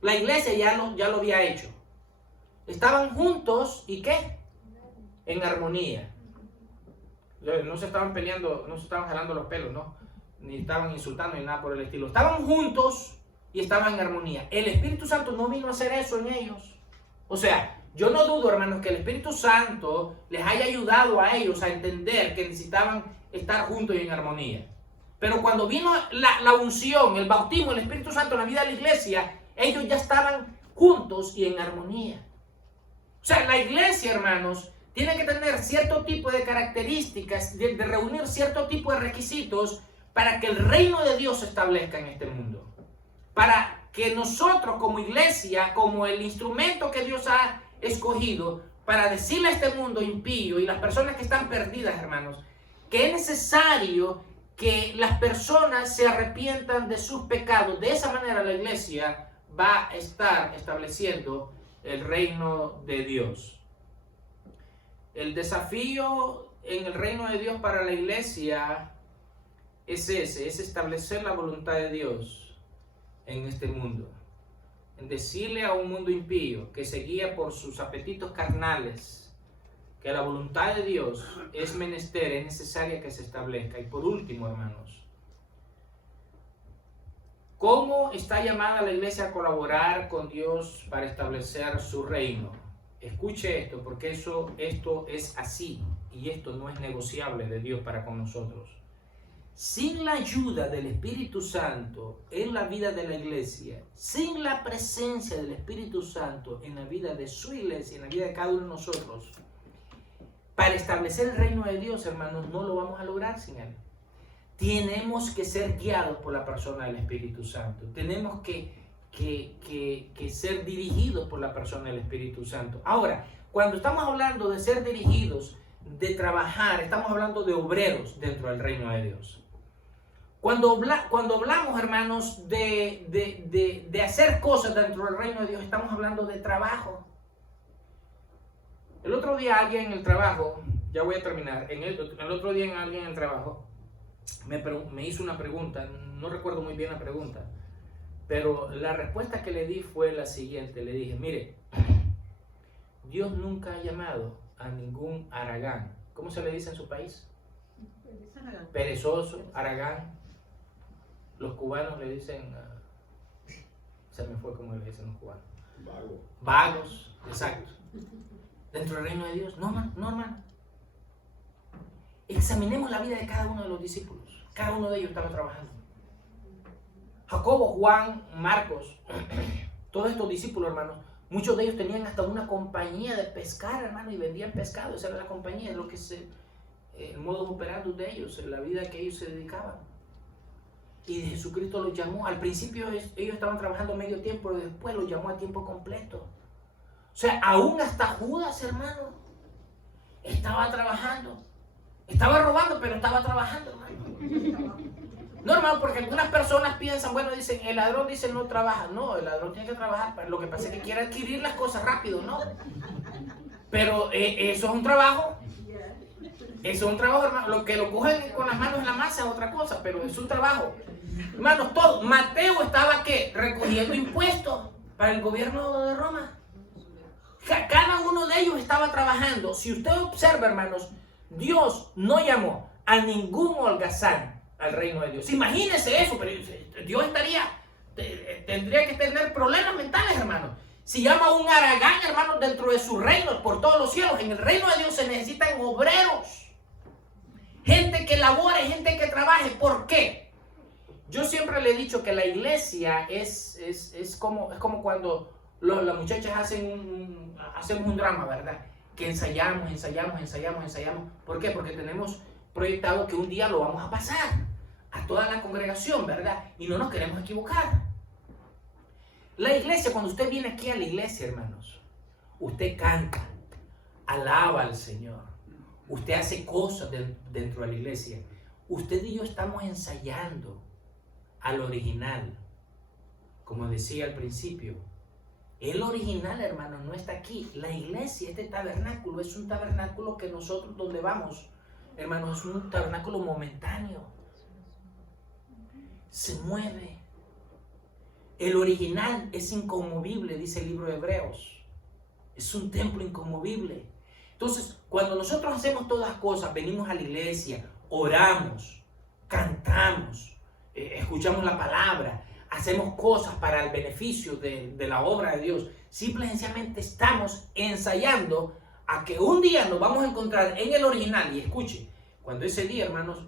La iglesia ya lo había hecho. Estaban juntos, ¿y qué? En armonía. No se estaban peleando, no se estaban jalando los pelos, ¿no? Ni estaban insultando ni nada por el estilo. Estaban juntos y estaban en armonía. El Espíritu Santo no vino a hacer eso en ellos. O sea, yo no dudo, hermanos, que el Espíritu Santo les haya ayudado a ellos a entender que necesitaban estar juntos y en armonía. Pero cuando vino la unción, el bautismo, el Espíritu Santo en la vida de la iglesia, ellos ya estaban juntos y en armonía. O sea, la iglesia, hermanos, tiene que tener cierto tipo de características, de reunir cierto tipo de requisitos para que el reino de Dios se establezca en este mundo. Para que nosotros como iglesia, como el instrumento que Dios ha escogido para decirle a este mundo impío y las personas que están perdidas, hermanos, que es necesario que las personas se arrepientan de sus pecados. De esa manera la iglesia va a estar estableciendo el reino de Dios. El desafío en el reino de Dios para la iglesia es establecer la voluntad de Dios en este mundo. En decirle a un mundo impío que se guía por sus apetitos carnales, que la voluntad de Dios es menester, es necesaria que se establezca. Y por último, hermanos, ¿cómo está llamada la iglesia a colaborar con Dios para establecer su reino? Escuche esto, porque esto es así y esto no es negociable de Dios para con nosotros. Sin la ayuda del Espíritu Santo en la vida de la iglesia, sin la presencia del Espíritu Santo en la vida de su iglesia, en la vida de cada uno de nosotros, para establecer el reino de Dios, hermanos, no lo vamos a lograr sin Él. Tenemos que ser guiados por la persona del Espíritu Santo. Tenemos que ser dirigidos por la persona del Espíritu Santo. Ahora, cuando estamos hablando de ser dirigidos, de trabajar, estamos hablando de obreros dentro del reino de Dios. Cuando hablamos, hermanos, de hacer cosas dentro del reino de Dios, estamos hablando de trabajo. El otro día alguien en el trabajo, ya voy a terminar, el otro día alguien en el trabajo me hizo una pregunta, no recuerdo muy bien la pregunta, pero la respuesta que le di fue la siguiente. Le dije, mire, Dios nunca ha llamado a ningún haragán. ¿Cómo se le dice en su país? Perezoso, haragán. Los cubanos le dicen, se me fue como le dicen los cubanos. Vagos, exacto. Dentro del reino de Dios, no hermano. Examinemos la vida de cada uno de los discípulos. Cada uno de ellos estaba trabajando. Jacobo, Juan, Marcos, todos estos discípulos, hermanos, muchos de ellos tenían hasta una compañía de pescar, hermano, y vendían pescado. Esa era la compañía, lo que es el modo operandi de ellos, en la vida que ellos se dedicaban. Y Jesucristo los llamó. Al principio ellos estaban trabajando medio tiempo, pero después los llamó a tiempo completo. O sea, aún hasta Judas, hermano, estaba trabajando. Estaba robando, pero estaba trabajando, hermano. No, hermano, porque algunas personas piensan, bueno, dicen, el ladrón dice no trabaja. No, el ladrón tiene que trabajar. Lo que pasa es que quiere adquirir las cosas rápido, ¿no? Pero eso es un trabajo. Es un trabajo, hermano. Lo que lo cogen con las manos en la masa es otra cosa, pero es un trabajo. Hermanos, todo. Mateo estaba, ¿qué? Recogiendo impuestos para el gobierno de Roma. Cada uno de ellos estaba trabajando. Si usted observa, hermanos, Dios no llamó a ningún holgazán al reino de Dios. Imagínese eso, pero Dios tendría que tener problemas mentales, hermanos. Si llama a un haragán, hermanos, dentro de su reino, por todos los cielos, en el reino de Dios se necesitan obreros. Gente que labore, gente que trabaje. ¿Por qué? Yo siempre le he dicho que la iglesia es como cuando las muchachas hacemos un drama, ¿verdad? Que ensayamos. ¿Por qué? Porque tenemos proyectado que un día lo vamos a pasar a toda la congregación, ¿verdad? Y no nos queremos equivocar. La iglesia, cuando usted viene aquí a la iglesia, hermanos, usted canta, alaba al Señor, usted hace cosas dentro de la iglesia. Usted y yo estamos ensayando al original. Como decía al principio, el original, hermano, no está aquí. La iglesia, este tabernáculo, es un tabernáculo que nosotros donde vamos, hermanos, es un tabernáculo momentáneo. Se mueve. El original es inconmovible, dice el libro de Hebreos. Es un templo inconmovible. Entonces, cuando nosotros hacemos todas las cosas, venimos a la iglesia, oramos, cantamos, escuchamos la palabra, hacemos cosas para el beneficio de la obra de Dios. Simple y sencillamente estamos ensayando a que un día nos vamos a encontrar en el original. Y escuche, cuando ese día, hermanos,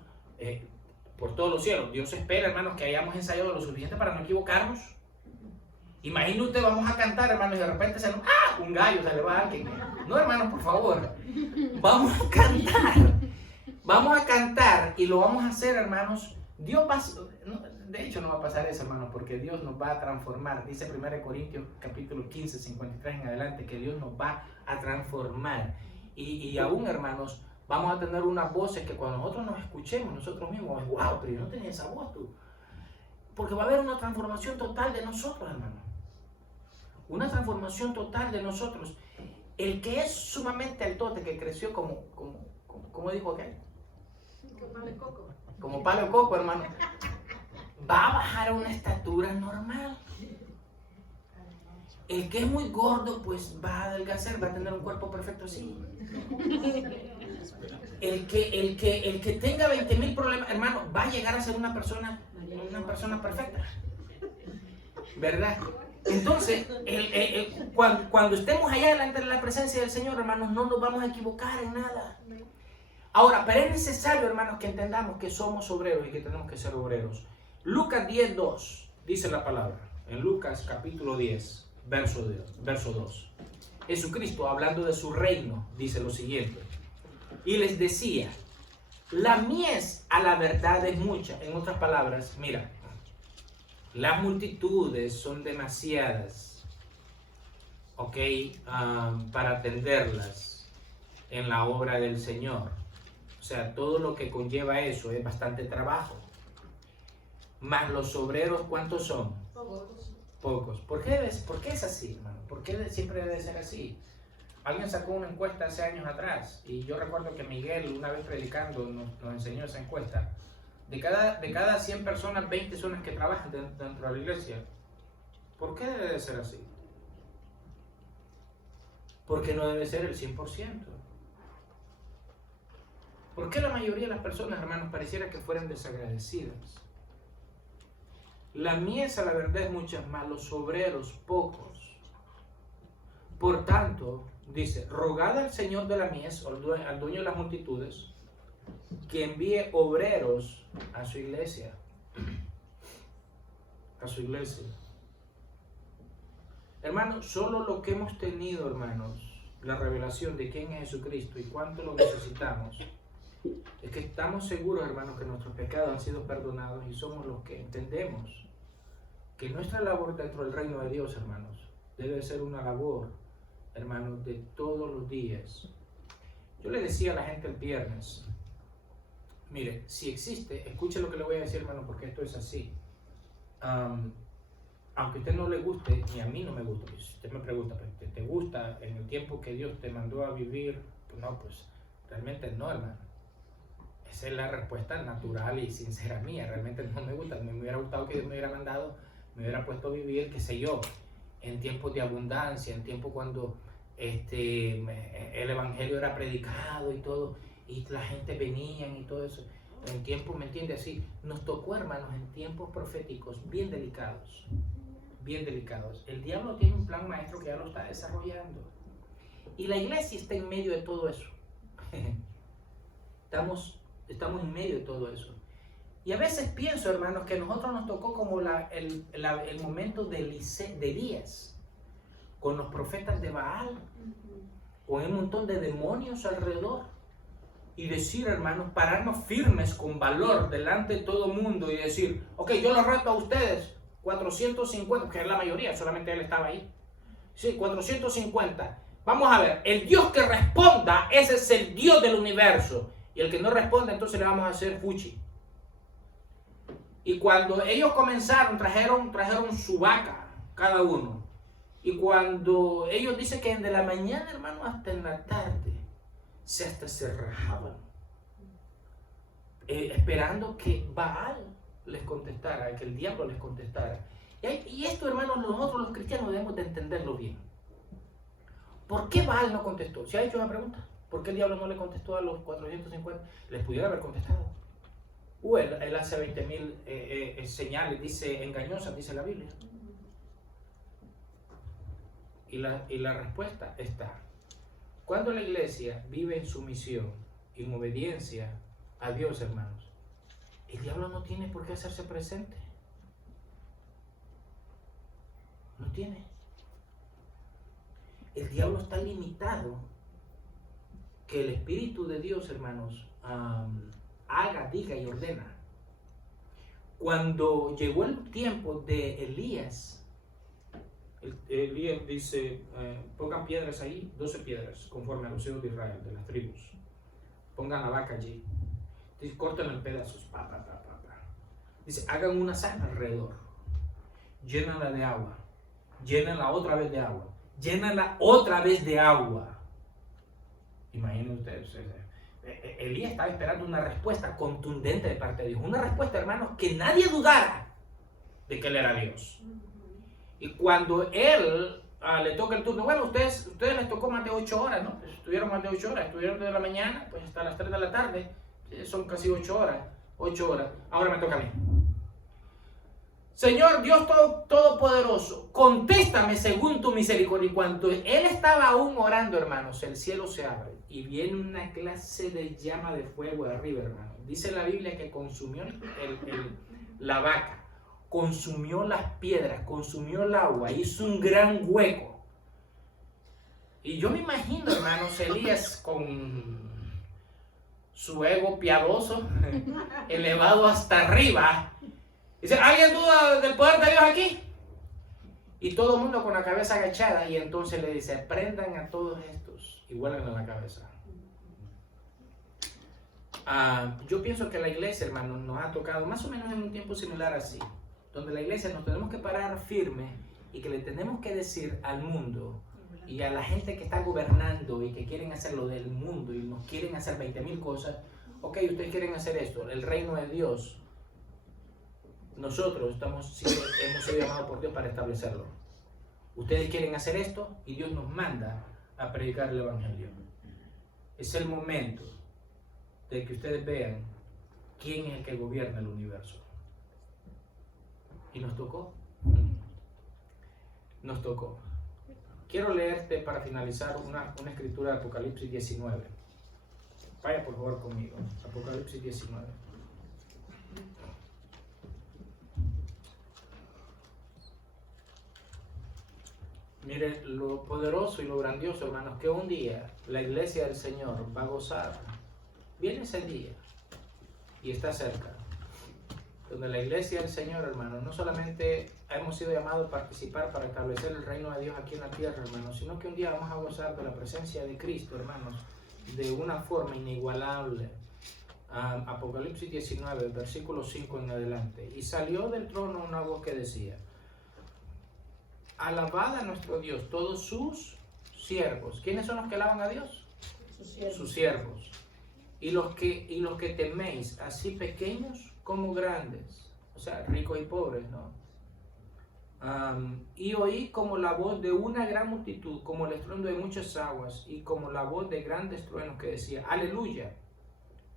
por todos los cielos, Dios espera, hermanos, que hayamos ensayado lo suficiente para no equivocarnos. Imagine usted, vamos a cantar, hermanos, y de repente se nos... ¡Ah! Un gallo se le va a alguien. No, hermanos, por favor. Vamos a cantar. Vamos a cantar y lo vamos a hacer, hermanos. Dios va... De hecho, no va a pasar eso, hermanos, porque Dios nos va a transformar. Dice 1 Corintios capítulo 15, 53 en adelante, que Dios nos va a transformar. Y aún, hermanos, vamos a tener unas voces que cuando nosotros nos escuchemos, nosotros mismos, wow, pero yo no tenía esa voz tú. Porque va a haber una transformación total de nosotros, hermanos. Una transformación total de nosotros. El que es sumamente altote, que creció como dijo aquel. Como palo de coco. Como palo de coco, hermano. Va a bajar a una estatura normal. El que es muy gordo, pues va a adelgazar, va a tener un cuerpo perfecto así. El que tenga 20,000 problemas, hermano, va a llegar a ser una persona perfecta. ¿Verdad? Entonces, cuando estemos allá delante de la presencia del Señor, hermanos, no nos vamos a equivocar en nada. Ahora, pero es necesario, hermanos, que entendamos que somos obreros y que tenemos que ser obreros. Lucas 10:2 dice la palabra. En Lucas capítulo 10, verso 2. Jesucristo, hablando de su reino, dice lo siguiente. Y les decía, la mies a la verdad es mucha. En otras palabras, mira, las multitudes son demasiadas, ¿ok? Para atenderlas en la obra del Señor. O sea, todo lo que conlleva eso es bastante trabajo. Más los obreros, ¿cuántos son? Pocos. ¿Por qué es así, hermano? ¿Por qué siempre debe ser así? Alguien sacó una encuesta hace años atrás y yo recuerdo que Miguel, una vez predicando, nos enseñó esa encuesta. De cada 100 personas, 20 son las que trabajan dentro de la iglesia. ¿Por qué debe de ser así? Porque no debe ser el 100%. ¿Por qué la mayoría de las personas, hermanos, pareciera que fueran desagradecidas? La mies, la verdad, es muchas más, los obreros pocos. Por tanto, dice, rogad al Señor de la mies, al dueño de las multitudes, que envíe obreros a su iglesia. A su iglesia. Hermanos, solo lo que hemos tenido, hermanos, la revelación de quién es Jesucristo y cuánto lo necesitamos, es que estamos seguros, hermanos, que nuestros pecados han sido perdonados y somos los que entendemos que nuestra labor dentro del reino de Dios, hermanos, debe ser una labor, hermanos, de todos los días. Yo le decía a la gente el viernes, mire, si existe, escuche lo que le voy a decir, hermano, porque esto es así. Aunque a usted no le guste, ni a mí no me gusta, pues, si usted me pregunta, ¿te gusta en el tiempo que Dios te mandó a vivir? Pues no, pues realmente no, hermano. Esa es la respuesta natural y sincera mía. Realmente no me gusta. Me hubiera gustado que Dios me hubiera mandado, me hubiera puesto a vivir, qué sé yo, en tiempos de abundancia, en tiempos cuando el evangelio era predicado y todo, y la gente venía y todo eso. En tiempos, ¿me entiendes? Así, nos tocó, hermanos, en tiempos proféticos bien delicados. Bien delicados. El diablo tiene un plan maestro que ya lo está desarrollando. Y la iglesia está en medio de todo eso. Estamos en medio de todo eso. Y a veces pienso, hermanos, que a nosotros nos tocó como el momento de Elías, con los profetas de Baal, con un montón de demonios alrededor. Y decir, hermanos, pararnos firmes con valor delante de todo el mundo y decir, ok, yo los reto a ustedes, 450, que es la mayoría, solamente él estaba ahí. Sí, 450. Vamos a ver, el Dios que responda, ese es el Dios del universo. Y el que no responde, entonces le vamos a hacer fuchi. Y cuando ellos comenzaron, trajeron su vaca, cada uno. Y cuando ellos dicen que de la mañana, hermano, hasta en la tarde, hasta se rajaban, esperando que Baal les contestara, que el diablo les contestara. Y esto, hermanos, nosotros los cristianos debemos de entenderlo bien. ¿Por qué Baal no contestó? ¿Se ha hecho una pregunta? ¿Por qué el diablo no le contestó a los 450? Les pudiera haber contestado. Él hace 20,000 señales, dice engañosas, dice la Biblia. Y la respuesta está. Cuando la iglesia vive en sumisión, en obediencia a Dios, hermanos, el diablo no tiene por qué hacerse presente. No tiene. El diablo está limitado. Que el Espíritu de Dios, hermanos, haga, diga y ordena. Cuando llegó el tiempo de Elías, Elías dice, pongan piedras ahí, 12 piedras, conforme a los hijos de Israel, de las tribus. Pongan la vaca allí. Dice, córtenla en pedazos. Dice, hagan una zanja alrededor. Llénala de agua. Llénala otra vez de agua. Llénala otra vez de agua. Imaginen ustedes. Elías estaba esperando una respuesta contundente de parte de Dios. Una respuesta, hermanos, que nadie dudara de que él era Dios. Y cuando él le toca el turno, bueno, ustedes les tocó más de 8 horas, ¿no? Estuvieron más de 8 horas, estuvieron desde la mañana, pues hasta las 3 de la tarde, son casi 8 horas, 8 horas, ahora me toca a mí. Señor Dios Todopoderoso, contéstame según tu misericordia. Y cuando él estaba aún orando, hermanos, el cielo se abre y viene una clase de llama de fuego de arriba, hermanos. Dice la Biblia que consumió la vaca, consumió las piedras, consumió el agua, hizo un gran hueco. Y yo me imagino, hermanos, Elías con su ego piadoso, elevado hasta arriba. Dice, ¿alguien duda del poder de Dios aquí? Y todo el mundo con la cabeza agachada, y entonces le dice, prendan a todos estos y huélganle la cabeza. Yo pienso que la iglesia, hermanos, nos ha tocado más o menos en un tiempo similar así, donde la iglesia nos tenemos que parar firme y que le tenemos que decir al mundo y a la gente que está gobernando y que quieren hacer lo del mundo y nos quieren hacer 20,000 cosas, ok, ustedes quieren hacer esto, el reino de Dios, nosotros hemos sido llamados por Dios para establecerlo. Ustedes quieren hacer esto y Dios nos manda a predicar el evangelio. Es el momento de que ustedes vean quién es el que gobierna el universo. Y nos tocó. Nos tocó. Quiero leerte para finalizar una escritura de Apocalipsis 19. Vaya por favor conmigo. Apocalipsis 19. Mire lo poderoso y lo grandioso, hermanos, que un día la iglesia del Señor va a gozar. Viene ese día y está cerca, donde la iglesia del Señor, hermanos, no solamente hemos sido llamados a participar para establecer el reino de Dios aquí en la tierra, hermanos, sino que un día vamos a gozar de la presencia de Cristo, hermanos, de una forma inigualable. Apocalipsis 19, versículo 5 en adelante. Y salió del trono una voz que decía, alabad a nuestro Dios, todos sus siervos. ¿Quiénes son los que alaban a Dios? Sus siervos. y los que teméis, así pequeños como grandes, o sea, ricos y pobres, ¿no? Y oí como la voz de una gran multitud, como el estruendo de muchas aguas, y como la voz de grandes truenos que decía, aleluya,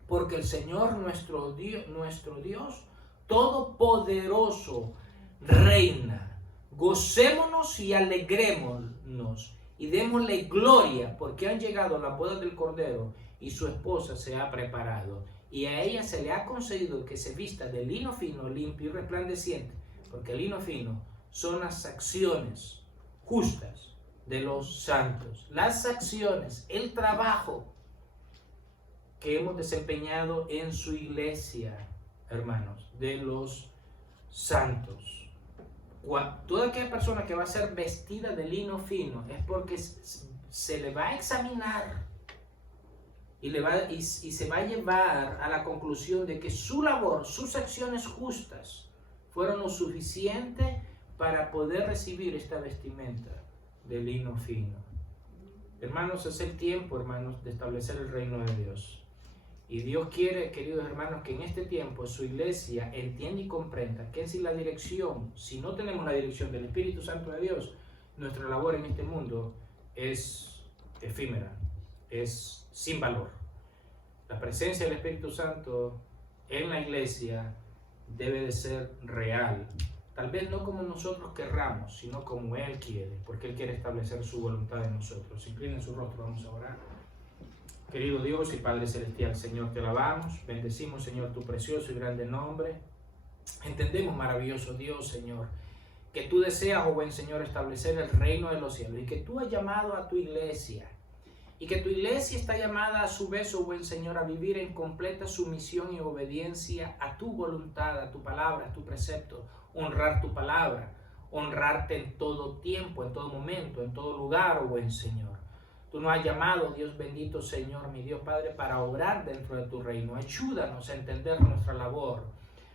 porque el Señor nuestro Dios Todopoderoso reina. Gocémonos y alegrémonos, y démosle gloria, porque han llegado las bodas del Cordero, y su esposa se ha preparado, y a ella se le ha concedido que se vista de lino fino, limpio y resplandeciente, porque el lino fino son las acciones justas de los santos. Las acciones, el trabajo que hemos desempeñado en su iglesia, hermanos, de los santos. Toda aquella persona que va a ser vestida de lino fino es porque se le va a examinar y se va a llevar a la conclusión de que su labor, sus acciones justas fueron lo suficiente para poder recibir esta vestimenta de lino fino. Hermanos, es el tiempo, hermanos, de establecer el reino de Dios. Y Dios quiere, queridos hermanos, que en este tiempo su iglesia entienda y comprenda que si no tenemos la dirección del Espíritu Santo de Dios, nuestra labor en este mundo es efímera, es sin valor. La presencia del Espíritu Santo en la iglesia debe de ser real. Tal vez no como nosotros querramos, sino como Él quiere, porque Él quiere establecer su voluntad en nosotros. Inclinen su rostro, vamos a orar. Querido Dios y Padre Celestial, Señor, te alabamos, bendecimos, Señor, tu precioso y grande nombre. Entendemos, maravilloso Dios, Señor, que tú deseas, oh buen Señor, establecer el reino de los cielos, y que tú has llamado a tu iglesia, y que tu iglesia está llamada a su vez, oh buen Señor, a vivir en completa sumisión y obediencia a tu voluntad, a tu palabra, a tu precepto, honrar tu palabra, honrarte en todo tiempo, en todo momento, en todo lugar, oh buen Señor. Tú nos has llamado, Dios bendito, Señor, mi Dios Padre, para obrar dentro de tu reino. Ayúdanos a entender nuestra labor.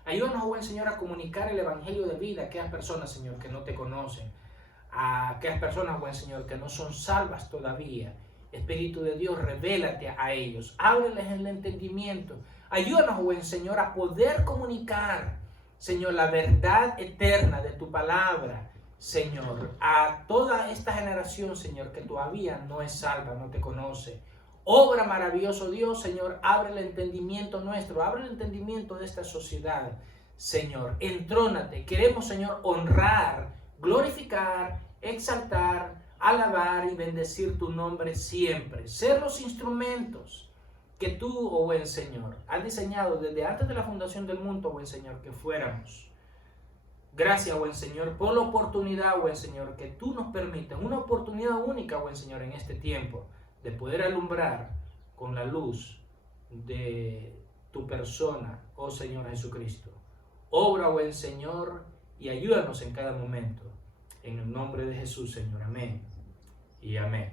Ayúdanos, oh buen Señor, a comunicar el evangelio de vida a aquellas personas, Señor, que no te conocen, a aquellas personas, buen Señor, que no son salvas todavía. Espíritu de Dios, revélate a ellos, ábreles el entendimiento. Ayúdanos, buen Señor, a poder comunicar, Señor, la verdad eterna de tu palabra, Señor, a toda esta generación, Señor, que todavía no es salva, no te conoce. Obra maravilloso Dios, Señor, abre el entendimiento nuestro, abre el entendimiento de esta sociedad, Señor. Entrónate, queremos, Señor, honrar, glorificar, exaltar, alabar y bendecir tu nombre siempre. Ser los instrumentos que tú, oh buen Señor, has diseñado desde antes de la fundación del mundo, oh buen Señor, que fuéramos. Gracias, buen Señor, por la oportunidad, buen Señor, que tú nos permites, una oportunidad única, buen Señor, en este tiempo, de poder alumbrar con la luz de tu persona, oh Señor Jesucristo. Obra, buen Señor, y ayúdanos en cada momento. En el nombre de Jesús, Señor. Amén y amén.